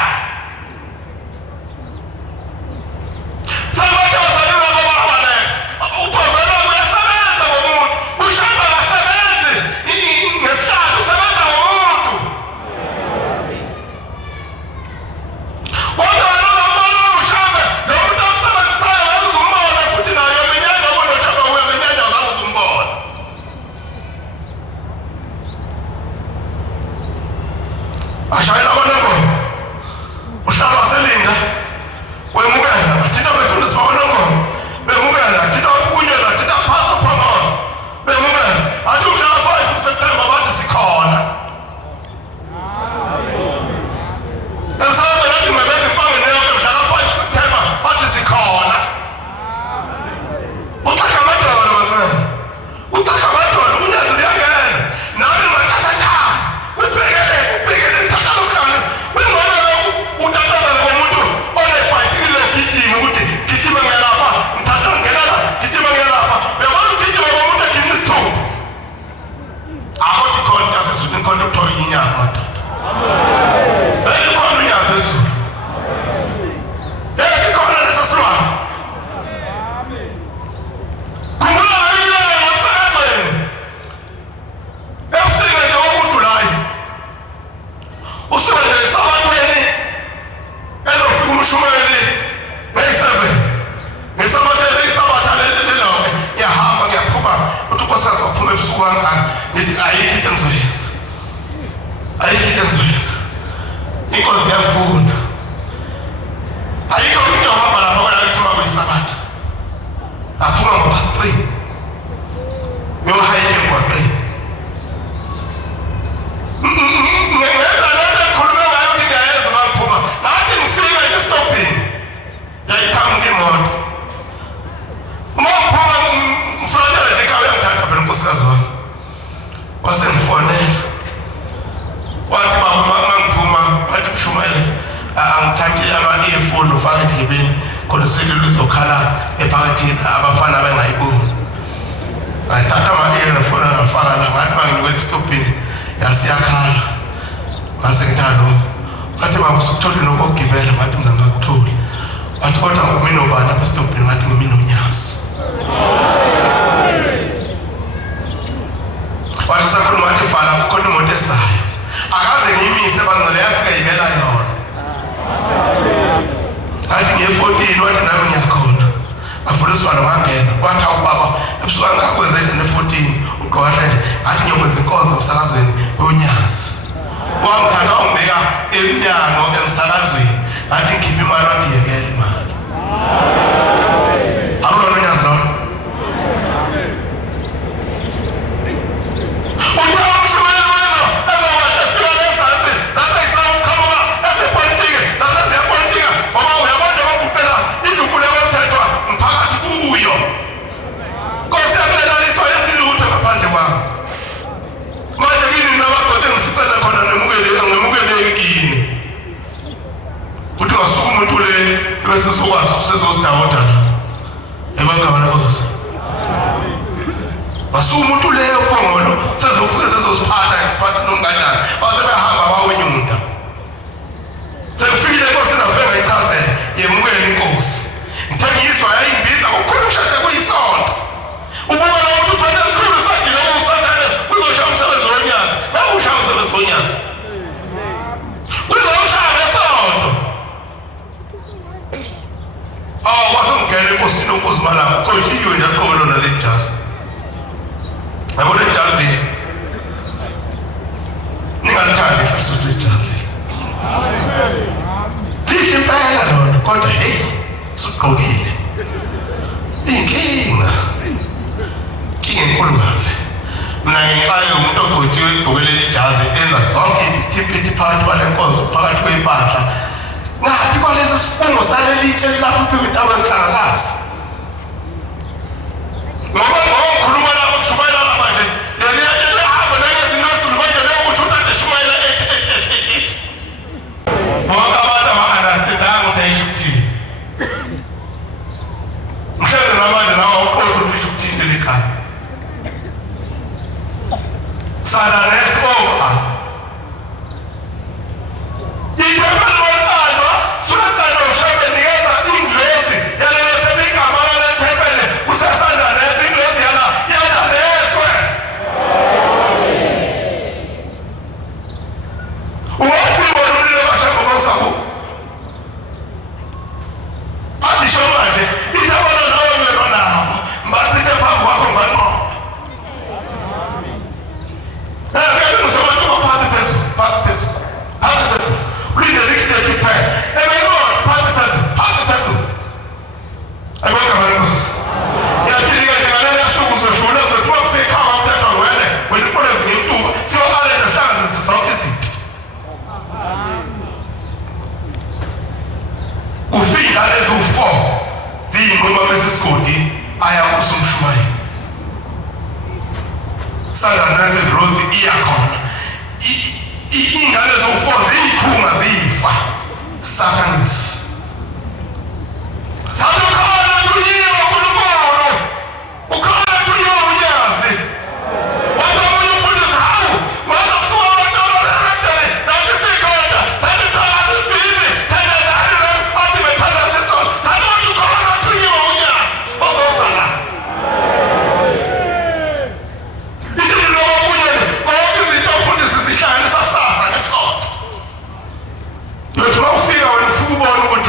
ubusuku kangaka ngithi ayikho into engizoyenza, ayikho into engizoyenza. Inkosi yangifuna, ayikho into ohamba lapha wena kuthiwa kuyisabatha. Aphuma ngo-3 ngiyohayike emgwaqeni. Ngenza lento ekhulume ngayo ukuthi ngiyayenza baphuma, ngathi ngifika esitobhini yayiqhamuka imoto. Uma ngiphuma ngifronela nje ekhaya uyangithanda phela unkosikazi wami. Wasengifonela wathi baba mangiphuma wathi Mshumayeli angithathi ama-earphone ufake endlebeni khona uselula uzokhala ephakathini abafana bengayiboni. Ngayithatha ama-earphone ngafaka la ngathi manginikele esitobhini yasiyakhala. Ngase ngithalo wathi baba usukutholile nokugibela ngathi mina ngakutholi. Wathi kodwa umina ubani lapha esitobhini ngathi ngimina uNyasi. Wathi sakhuluma wathi fana kukhona imoto esayo akaze ngiyimise bangcwele yafika yimela yona. Athi ngiye-14 wathi nami ngiyakhona afuna isivalo ngangena. Wathi awubaba ebusuku angakwenze nje ne-14 ugqokahle nje athi ngiyokwenza inkonzo emsakazweni uNyasi. Wangithatha wangibeka emnyango emsakazweni athi ngikhiphe imali wathi yekela imali. Akulona uNyasi lona. Sesositawota la ebangabana kosa basuka umuntu leyo phongolo sezofika sesosiphatha isiphathi nomnganjani basebehamba bawenyunda sekufikile inkosi nafika ichazela yemukela inkosi ngithengiswa yayimbiza ukukhona ukushashe kuyisonto ubuka lo muntu uphathe isikhulu sakhe lo usandane uzoshaya umsebenzi wonyasi ngabe ushaya umsebenzi wonyasi uzoshaya ngesonto. Wasongena enkosini uNkosi Malanga cotshiwe nje aqobelo nale jazi. Yabona ijazi le ningalithandi kahle ijazi lihle impela lona kodwa hey suqokile inkinga enkulu ngale. Mina ngiqale umuntu ogcotshiwe egqokele ijazi enza zonke iphithiphithi phakathi kwale nkonzo phakathi kwempahla. Ngathi kwalesi sifungo salelitshe lapho phezu kwentaba yenhlangazi. Ngoba ngikhuluma lapho Mshumayela lapha nje leli hamba nangezinto manje leyo kushuta nje Shumayela ethi. Bonke abantu aba-understandanga ukuthi ayisho ukuthini. Mhleze namanje nawe uqoqo ukuthi isho ukuthini leli khaya. Sana nesoba. Ufika wena ufuna ubona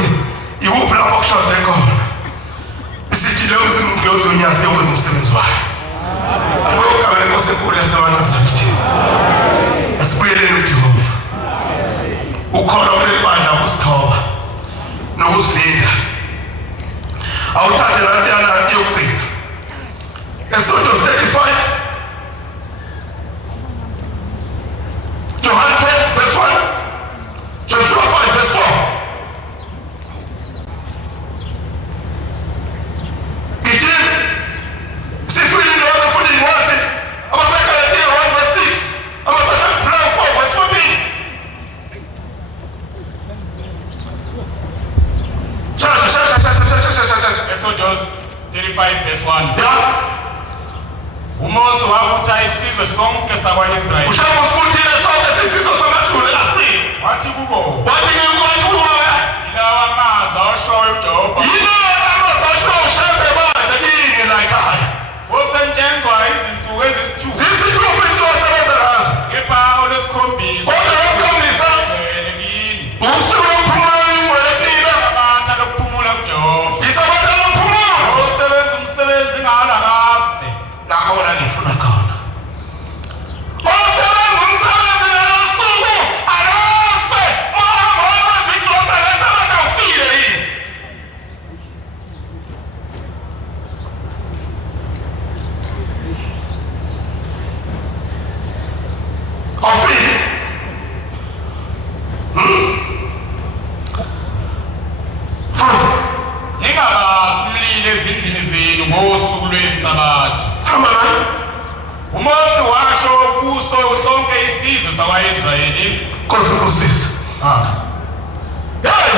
wakuthi isizwe sonke sakwa-Israyeli. Ushaya usikuthile sonke sisizwe samaZulu e-Afrika. Wathi kubo, Wathi ilawa amazwi awashoyo uJehova. yilawa amazwi ashoyo uShembe manje kini la ekhaya. Kusetshenzwa izinsuku eziyisithupha. Zisithupha insuku asebenza ngazo. Kepha olwesikhombisa Kodwa olwesikhombisa ngcwele kini. usuku lokuphumula lungcwele kunina. Isabatha lokuphumula kuJehova. Isabatha lokuphumula. Osebenza umsebenzi ngalo akafe. Nakho wona ngifuna khona. Osebenza umsebenzi ngalolu suku akafe. Mahamba wakwenza inhloso ngesabatha ufile yini? Awufile. Ningabasimlile ezindlini zenu ngosuku lweSabatha. Hamba la. uMose washo kuso sonke isizwe sakwa-Israyeli. Nkosi kusisa. Hey!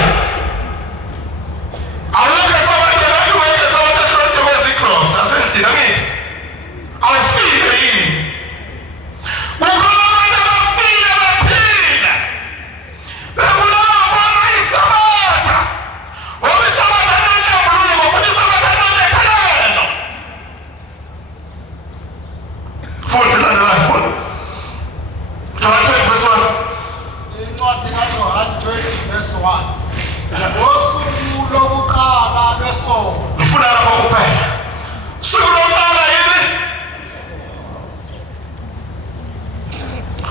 Awukho sabatha lapho wena sabatha short kwezi cross asendina ngithi. Awufile yini? Ukhona abantu abafile baphila. Bebulawa bona isabatha. Ngoba isabatha nentambuluko futhi isabatha nenthelelo. Funda la funda. John 20 verse 1. Incwadi kaJohane 20 verse 1. Ngosuku lokuqala lwesonto Ngifuna lapho kuphela. Suku lokuqala yini?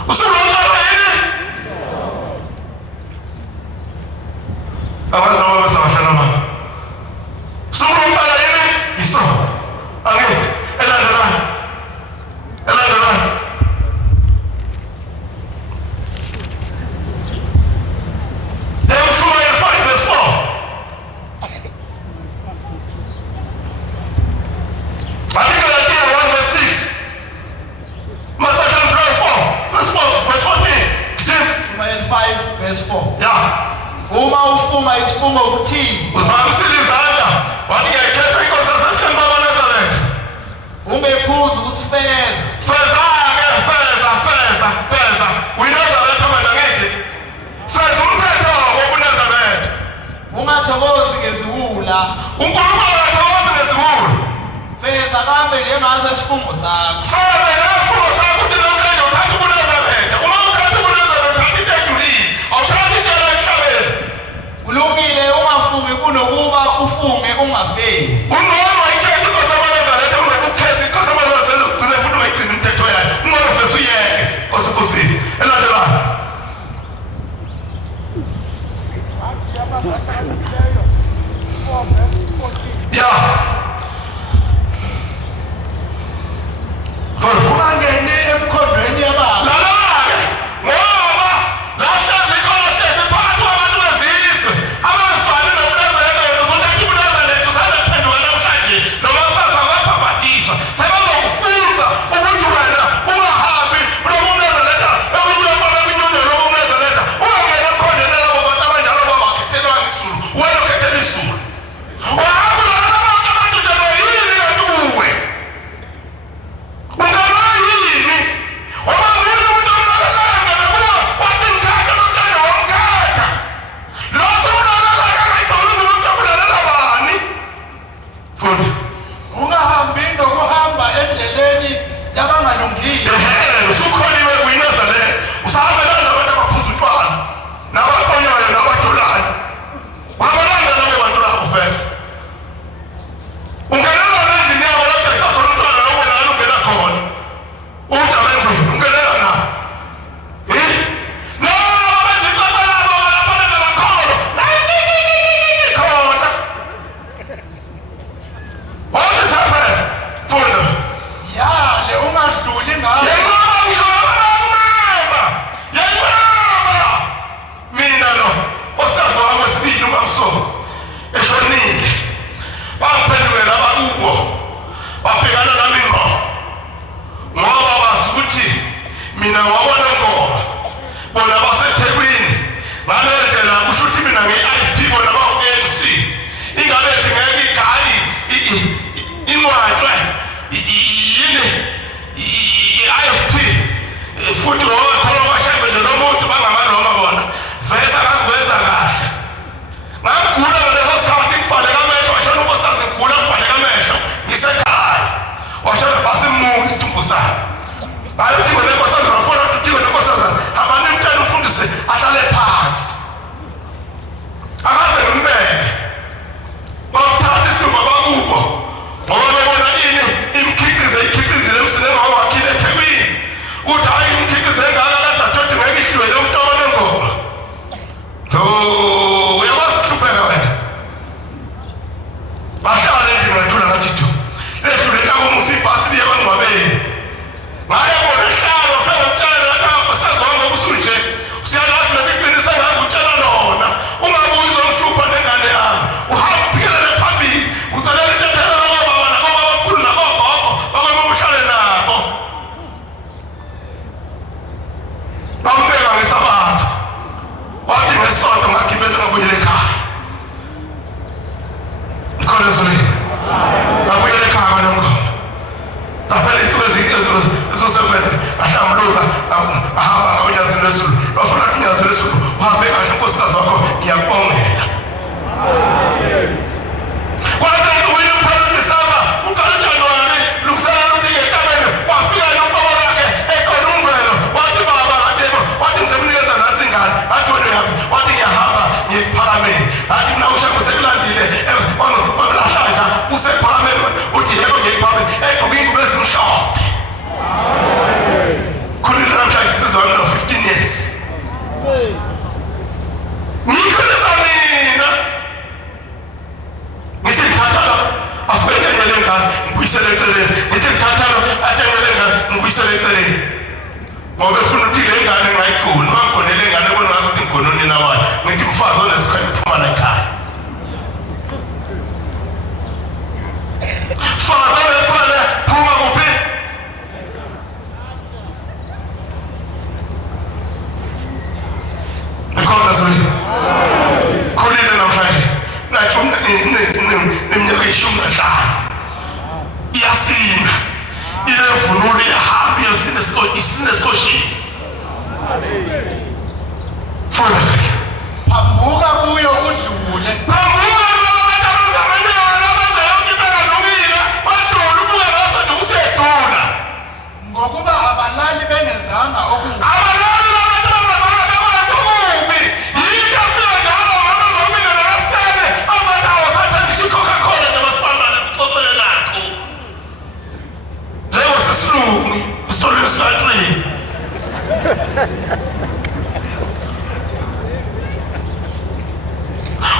Usuku lokuqala yini? Abantu noma basahlala manje. Suku lokuqala yini? Isonto. Angithi elandelayo. Elandelayo. Deuteronomy 5 verse 4. I think Galatia 1 verse 6. Massacre 4 verse 4 verse 14. Ishumayeli 5 verse 4. Yeah. Uma ufuma isifungo kuthini Uzibambisile izandla. Wathi ngiyayikhetha inkosi yaseMtheni baba Nazareth. ungephuzi usifeze Feza-ke, feza. UyiNazaretha manje angithi. Feza umthetho wobuNazaretha. ungathokozi ngeziwula uNkulunkulu akathokozi ngeziwula. feza kambe njengaso isifungo sakho Feza ngesifungo sakho ukuthi namhlanje uthatha ubuNazaretha. Uma uthatha ubuNazaretha uthatha into ejulile. Awuthathi into emhlabeni. kulungile ungafungi kunokuba ufunge ungafezi Ungcono ayikhethe inkosi yabaNazaretha kunokukhetha inkosi yabaNazaretha ugcine futhi ungayigcini imithetho yayo. Ungcono vese uyeke. Nkosi kusise. Elandelayo. Yeah. ungangeni emkhondweni yababa Lalake, ngoba lahlezi ikhona hlezi phakathi kwabantu bezizwe abazifani nobuNazaretha wena uzothatha ubuNazaretha usandaphenduka namhlanje noma usaza wabhabhadiswa sebazokufunza ukuthi wena ungahambi ulobu ubuNazaretha ebunyongo ebunyondweni lobu ubuNazaretha ungangena emkhondweni labo bantu abanjalo babakhethelwa isulu wena ukhethela isulu wahamba ulala bonke abantu njalo yini kanti kuwe ungaba yini oba nguye umuntu omlalelanga nakuba wathi ngikhatha nomntana womkhatha lo semlalelanga akayiboni umuntu omlalela bani fundi ungahambi nokuhamba endleleni yabangalungile usukholiwe kuyiNazaretha usahambelana nabantu abaphuza utshwala nabakonyayo nabatulayo uhambelana nabo bantu labo vese ungenela endlini yabo lapho isakhona utshwala lokwena alungela khona ujabengweni ungenela nabo nabo benzicaba labo lapho bengabakholo khona what is happening funda yale ungadluli ngayo yenqaba ngisho nabanqaba yenqaba mina lo osazo wamesibili uMamsoko eshonile bangiphendukela bakubo babhekana nami ngqo ngoba basukuthi mina ngwabona ngoma bona baseThekwini ngaleyo ndlela kusho ukuthi mina nge-IFP bona bawu-ANC ingalethi ngeke igayi inqwatshwe yini hayi uthi wena nkosazana ufuna uthi wena nkosazana abani umntwana ufundise ahlale phansi akaze umbeke bamthatha isidumbu bakubo ngoba bebona ini imkhiqizile emsinema wakhile eThekwini uthi hayi imkhiqize engaka kadadodi ngeke ihlwele umntwana onengoma uyakwazi ukuhlupheka wena bahlala endlini ngathula ngathi tu ledlule enkakomusa ibhasi liye emangcwabeni ngaya bona hlalo fela mtshana lapha sezonke kusunje usiyalazi leqinisa ngabe utshela lona ungabuyi uzomhlupha nengane yami uhamba uphikelele phambili ucelela intethelo lababa nababakhulu nabogogo bakwema uhlale nabo bambeka ngesabatha wathi ngesonto ngagibela ngabuyela ekhaya ikhona ezulwini ngabuyela ekhaya nomngoma zaphela insuku ezosevele ahlambuluka ahamba ngonyazini lwesulu lwafuna ukuthi unyazini lwesulu uhambe kahle unkosikazi wakho ngiyakubongela kwathi ensukwini uphela uDisemba uqala uJanuwari lungiselela ukuthi ngetabeni wafika noqobo lakhe ekhona umvelo wathi baba atebo wathi ngizemnikeza nasi ingane athi wena uyaphi wathi ngiyahamba ngiyekuphakameni athi mina ushaka usekulandile lahlanja usephakameni uthi yebo ngiyekuphakameni egqoke ingubo ezimhlophe khulile namhlanje sizwana no 15 years ngikhulisa mina ngithi ngithathela afike enyele ngane ngibuyisele eceleni ngithi ngithathela atenyele ngane ngibuyisele eceleni ngoba efuna ukuthi le ngane ngayigoni mangigonele ngane bona ngazothi ngigononi nawayo ngithi mfazi onesikhathi uphuma la ekhaya faza onesikhathi phuma kuphi ikhona zwi khulile namhlanje nathi neminyaka 15 iyasina ile vunulo iyahamba isine esikoshini funa phambuka kuyo udlule phambuka abantu abazamanyana abazayonke bengalungile badlula ubuke ngasathi kusedlula ngokuba abalali bengezanga okubi abalali labantu bangazange bekwenze okubi yinto afika ngalo mama zomile nakasene azathi awusathi ngisho iCoca-Cola nje masibambane kuxoxele nakho njengosisilungu isitolweni sika-3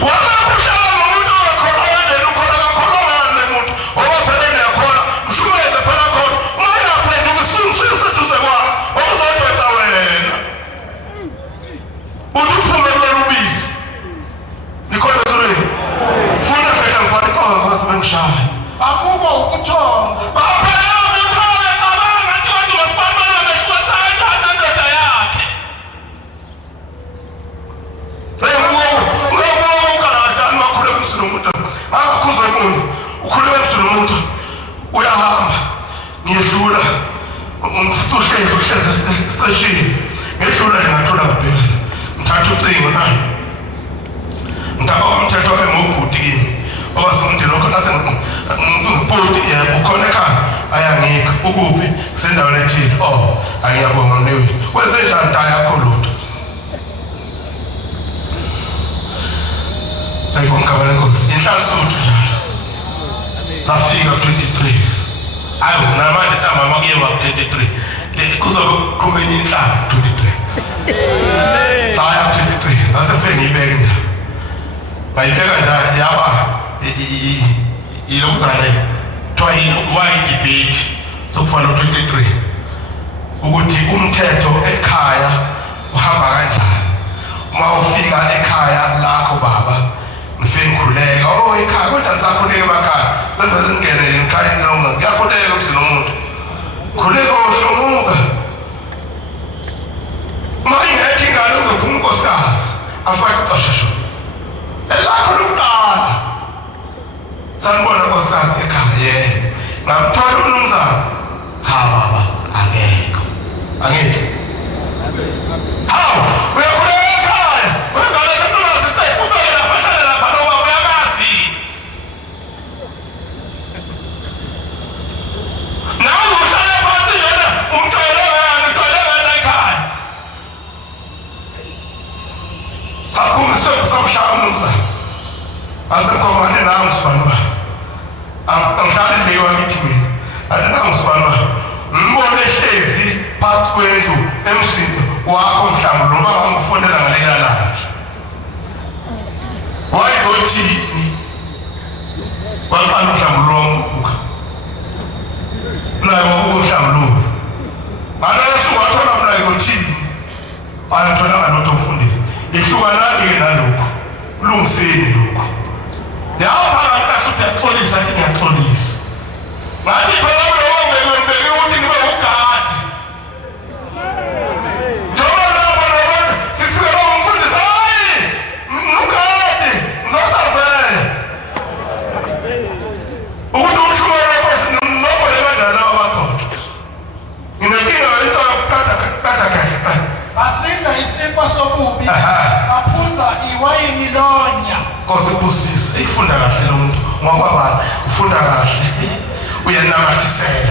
wakakuhlala nomuntu ongakholwa wendlela ukhona kakholwangani le muntu owaphela niyakholwa mshumeze phela khona ungayaphenduka isisumu seduze kwakho okuzodwetsa wena uthi uphume kulolu bisi nikhona ezulwini funa phela ngifana inkozo asebengishaya bakukho ukuthonga baphela ngithole cabanga athi kanti masibambane ngeshukathana nendoda yakhe akakhuzwe umuntu ukhuluma emzulu umuntu uyahamba ngiyedlula uhlezi esiteshini ngedlula ngingathola ngabheka ngithatha ucingo nayo ngitaba wamthetho-ke ngobhuti kini obasumndeni lokho ngasengibhuti yebo ukhona ekhaya ayangikho ukuphi kusendaweni ethile angiyabonga mnewe kwenzenjani nta yakho lutho ayibonga lenkosi inhlala suthu njalo zafika 23 hayi namanje ntambama kuyeba 23 kuzobe kuqhubenya inhlala 23 saya 23 ngasefike ngiyibeka indaba ngayibeka njani yaba ilokuzane kuthiwa debate sokufana 23 ukuthi umthetho ekhaya uhamba kanjani uma ufika ekhaya lakho baba ngifike ngikhuleka ekhaya kodwa nisakhuleka emakhaya sengaze ngingenele ngikhaya ngilonga ngiyakhuleka ukuthi nomuntu khuleka ohlomuka uma ingekho ingane uzophuma unkosikazi afake icashasho elakho lokuqala sanibona nkosikazi ekhaya ngamthola umnumzana cha baba akekho angithi hawu uyakhuleka ekhaya wengane kantonazi sayiphumelela bahlale lapha noma uyakazi nawe uhlale phansi yena umtshela phansi kwendlu emzini wakho mhlawumbe noma ngangifonela ngaleya langa wayizothini waqala mhlawumbe lombuka naye wabuka mhlawumbe lo sukwathola mna izothini anathola ngalotho mfundisi ihlukanani-ke nalokhu ulungiseni lokhu yaphakathi uthi yaxolisa ngiyaxolisa ngathi phela mbeki ukuthi ngibe ugadi njengoba lapho nobona sifikela umfundisi hayi ugadi ngizosavele ukuthi umshumela nobole kanjani labo bathothwa nginenkinga into yokukada kahle basinda isinkwa sobubi baphuza iwayini lonya kosibusise ikufunda kahle lo muntu ngokwaba ufunda kahle uyanamathisela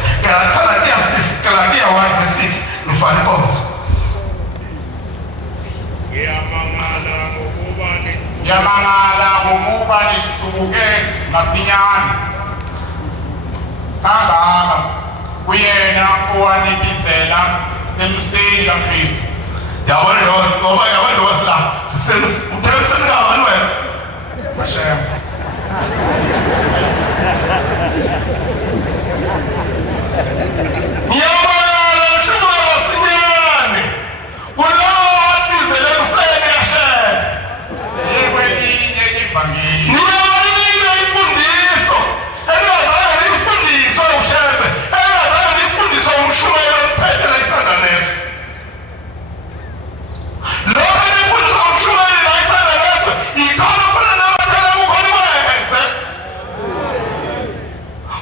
Galatia 1:6 ngifane konke Ngiyamangala ngokuba nihlubuke masinyane kangaka kuyena owanibizela emseni kaKristu. yabona ngoba yabona wasila uthemseni ngabani wena Hashem. ngiyabona ushumela masinyane kulawo wabizela emseni kaShem Yekwelinye ivangeli. niyabalinga imfundiso engazange ifundiswe uShembe engazange ifundiswe umshumela ophethe isandla neso lokho ifundiswa umshumela la isandla neso ikhona ufana nabathela kukhona iwenze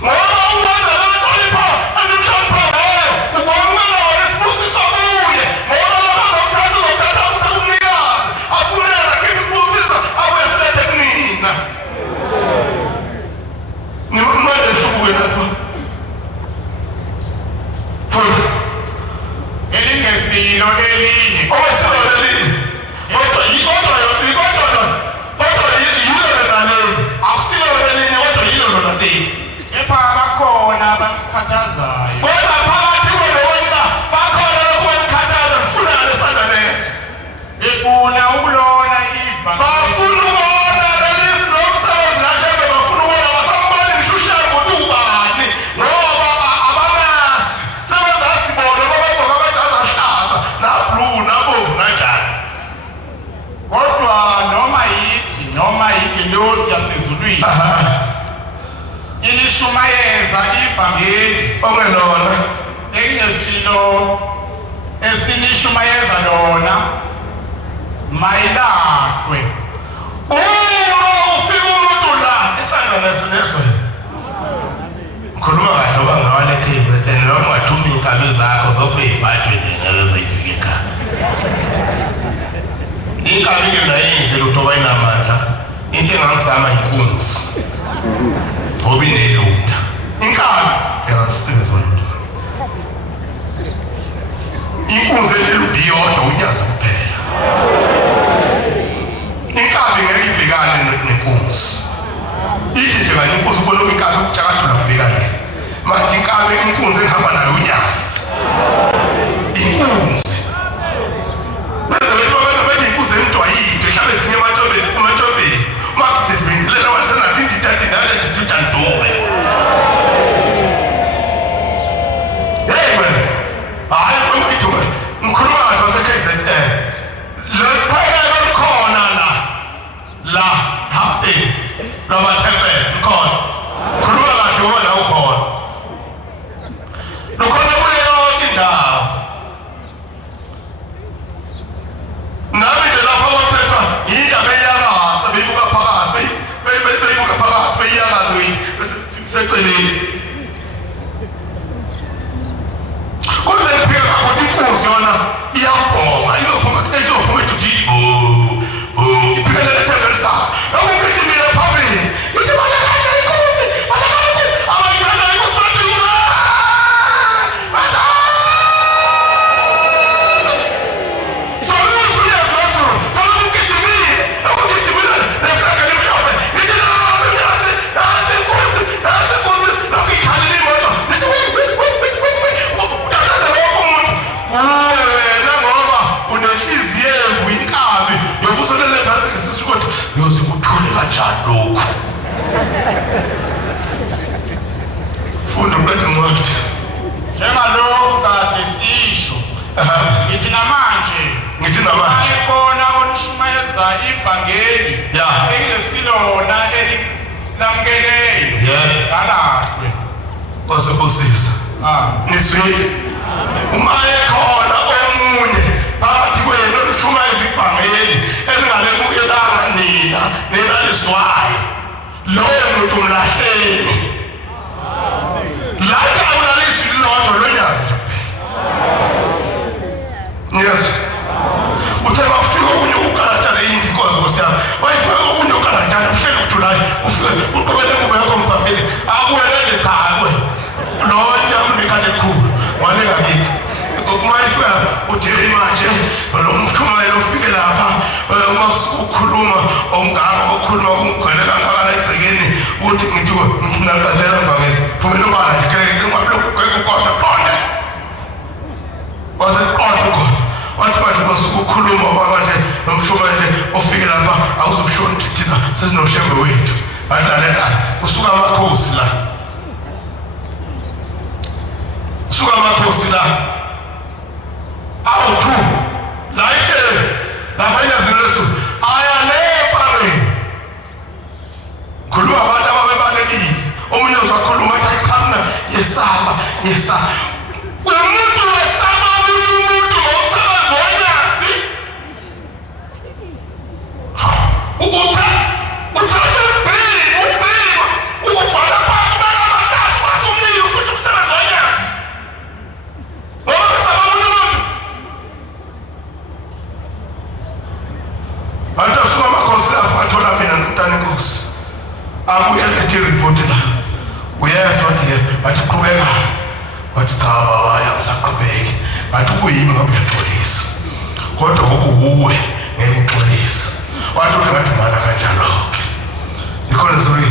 ngoba ukwenza lokho endimhloniphayo ukwamukela wena isibusiso kuye ngoba lokho azokuthatha uzothatha umsekumnikazi afunela nakhe isibusiso abuye silethe kunina nimanje hlubuke lapha futhi Elingesilo elinye. okwesilo leli kodwa yilo lona leli akusilo lelinye kodwa yilo lona leli Kepha bakhona abakhathazayo. kodwa phakathi kwena wena bakhona lokhu benikhathaza ngifuna lesandla leso Befuna ukulona ivangeli. bafuna ukubona lelisi lomsebenzi kaShembe bafuna ukubona basamboni ngishushayo ukuthi ubani ngoba abamazi sebezasibona babagqoka amajazi ahlaza nablue nabomvu nanjani Kodwa noma ingelosi yasezulwini ilishumayeza ivangeli okungelona engesilo esinishumayeza lona mayilahlwe. uma ufika umuntu la isandla nesinezwe khuluma kahle bangawalekhize and noma ungathumba iy'nkalo zakho zofe y'bhajwe nalezoyifike ekhaya inkabi-ke nayenze lutho bayinamandla into engangizama inkunzi ngoba inelunda inkabi engangisisebenzi walutho inkunzi elelunda iyodwa unyazi kuphela inkabi ngeke ibhekane nenkunzi ithi nje kanye inkunzi ubona inkabi ukujakadula kubhekane manje inkabi inkunzi ehamba nayo unyazi inkunzi bese bethu abantu bethi inkunzi emntwayinto ihlale ezinye ematshobeni makide zibenzilela wasenaphinde ithathe nale nditutandube hey man hayi kwemkithi wena ngikhuluma kahle wase-KZN lophekelo lukhona la hapeni lwamathempele lukhona khuluma kahle ngoba la ukhona lukhona kuyo yonke indawo nami nje lapho kwathethwa yindaba eyakaza beyibuka phakathi beyibuka phakathi beyiyakaza seceleni kodwa iphika kakhona inkunzi yona iyabhoma izophuma ethi udidi iphikelela ethembele sayo ekugijimile phambili ithi balekane inkunzi abayithanda inkunzi bathi Wasebusisa. Nizwile. Uma ekhona omunye phakathi kwenu olushumayeza ivangeli elingalemukelanga nina nenaliswayo, loyo muntu mlahleni. Like awulalisi lodwa lonyazi nje kuphela. Yes. Uthema kufika okunye ukaraja leyindi inkosi ngosiyami. Wayifika okunye ukaraja uhleli uJulayi ufike uqobele kuba yakho mvangeli akuwelele qhawe. Lonya unikane khulu walega kithi. Umayifika udile manje lo mkhumela ufike lapha uma ukukhuluma ongaka ukukhuluma ungcwele kangaka egcekeni uthi ngithi nginaqalela mvangeli phumela ubala nje kele ngingabulokhu kwekukodwa qonde waseqonde kodwa wathi manje basukukhuluma manje nomshumele ofike lapha awuzokushona thina sesinoshembe wethu badlalela kusuka amakhosi la kusuka amakhosi la awuthu like lapha yazileso ayalepa khuluma abantu ababebalekile omunye uzakhuluma athi qhamna yesaba umuntu wesaba umuntu ngomsebenzi wonyazi uthatha ubhili ukufaka phansi bakamatafu basumile futhi umsebenzi wonyazi ngoba saba umuntu Anta suka makhosi la fathola mina nomntana inkosi abuya lethi report la uyezwa nje bathi qhubeka bathi cha baba ayamsaqhubeki bathi kuyimi ngoba uyaxolisa kodwa ukuhuwe ngeke uxolisa wathi ngathi mana kanjalo ke ikhona zoni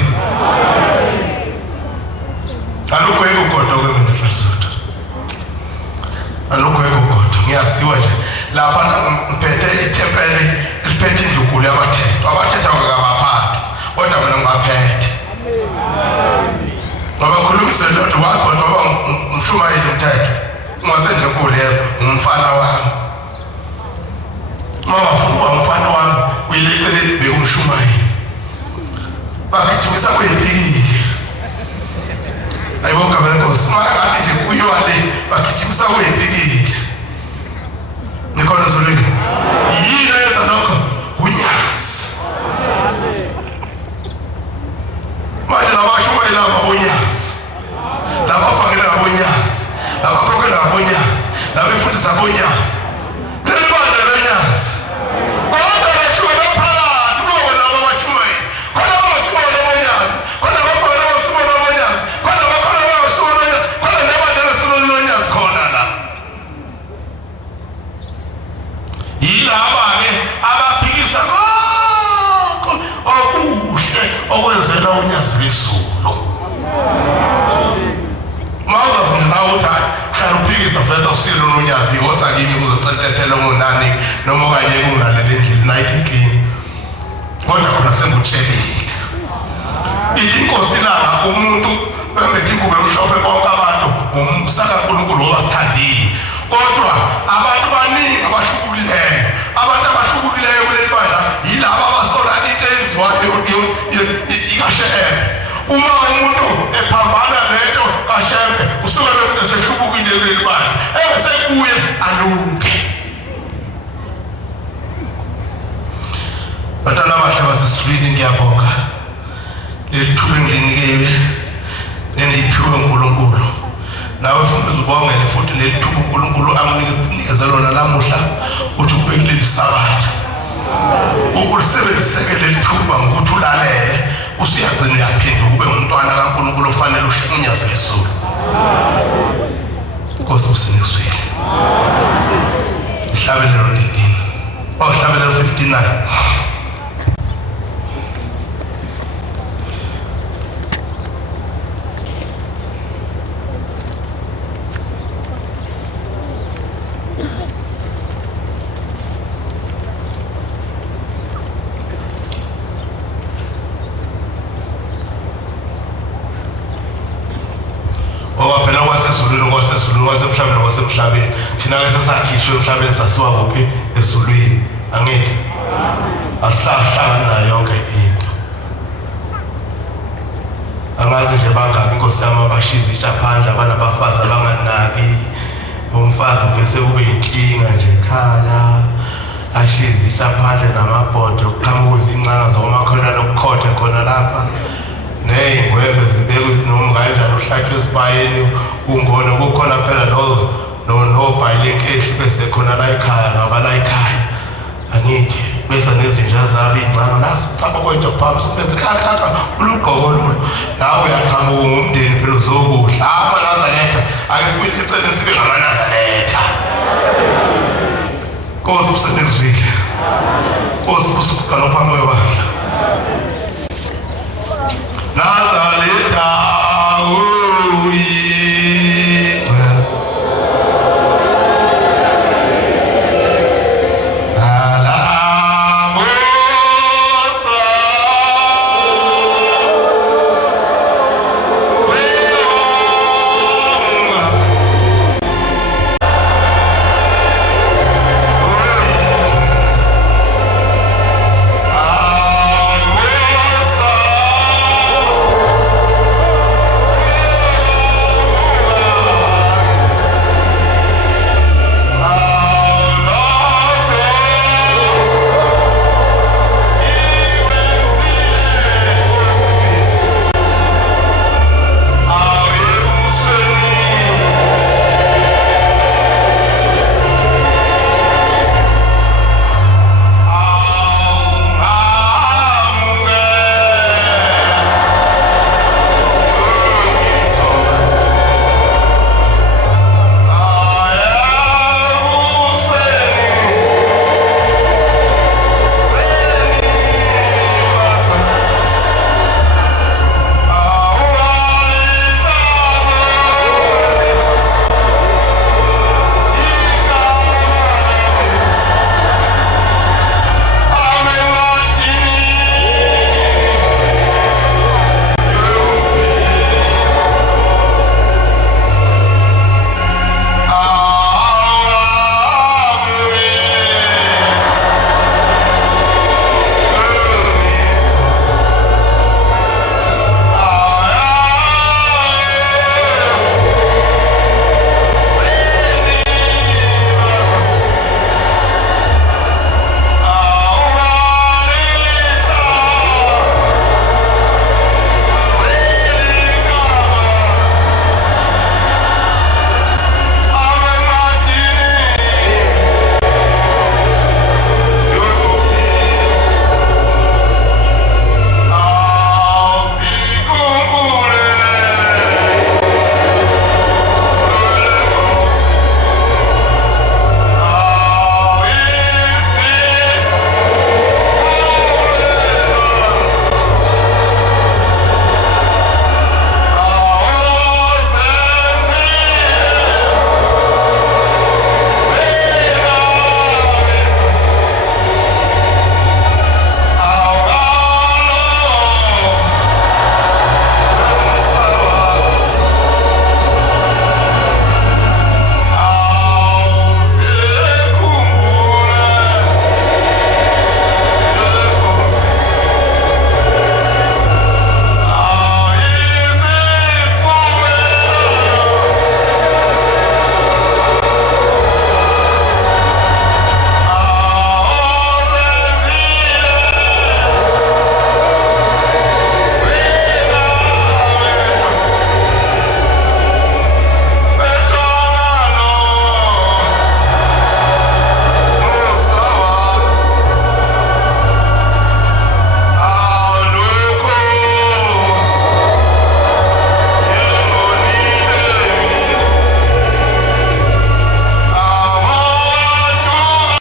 alukho ekugodwa kwemina fasotho alukho ekugodwa ngiyasiwa nje lapha ngiphethe ithempeli liphethe indlunkulu yabathetho ngabaphathi kodwa mina ngibaphethe ngoba ngikhulumise lodwa wakho ngoba umshumayeli umthetho ungasendlunkulu yebo umfana wami mama futhi umfana wami uyilekelele bekumshumayeli bakithumisa kuyibikile ayibonga benkosi ngathi nje kuyiwale bakithumisa kuyibikile nikhona zolweni yini yenza lokho unyazi manje labashumayeli ababonyazi labafakela abonyazi labaprokela abonyazi labefundisa abonyazi lelibandla lonyazi kodwa bashumayela phakathi kubo labo bashumayeli kodwa abashumayela abonyazi kodwa bafakela abashumayela abonyazi kodwa bakhona abashumayela kodwa nebandla lonyazi khona la yilaba-ke abaphikisa konke okuhle okwenzela unyazi lwezulu mawuzazinawo uthi hlala uphikisa veza usile unonyazi osakimi kuzocetetela omunani noma okanye kungilalela endlini nayithi inkinga kodwa khona sengutshelile ithi inkosi lana umuntu bemethe ingubo emhlophe bonke abantu umsaka nkulunkulu obasithandile kodwa abantu baningi abahlubukileyo abantu abahlubukileyo kuleli bandla yilabo abasola into eyenziwayo ikashembe uma umuntu ephambana nento kashembe usuke esehlubukile kuleli bandla ebesekuye alunge bantwana abahle basesifini ngiyabonga leli thuba engilinikiwe nendiphiwe uNkulunkulu nawe futhi uzibongele futhi leli thuba uNkulunkulu amnikeze lona namuhla uthi ubhekile isabatha ukulisebenziseke leli thuba ngokuthi ulalele usiyagcina uyaphinda ube umntwana kaNkulunkulu ofanele unyazi lesulu Nkosi usiniswile ihlabelelo 13 ihlabelelo 59 wasemhlabeni thina ke sesakhishwe emhlabeni sasiwa kuphi esulwini angithi asihlangana nayo yonke into angazi nje bangaki inkosi yami abashiza ijaphandla abanabafazi abanganaki umfazi vese kube inkinga nje ekhaya ashiza ijaphandle namabhodo uqhamuka izincanga zomakholwane ukukhotha khona lapha ney'ngwembe zibekwe izinoma kanjani uhlathwe esibayeni kungona kukhona phela nobhayilenkehli bese khona la ekhaya ngabala ekhaya angithi bese nezinja zabo iy'ncanga nazo uchapha kwenja phambi sibenze khakha ulugqoko lolo nawe uyaqhamuka ngumndeni phela uzokudla amanazaletha ake sibuyele eceleni sibe ngamanazaletha Nkosi usenekuzwile Nkosi usukuka nophambi kwebandla Nazaletha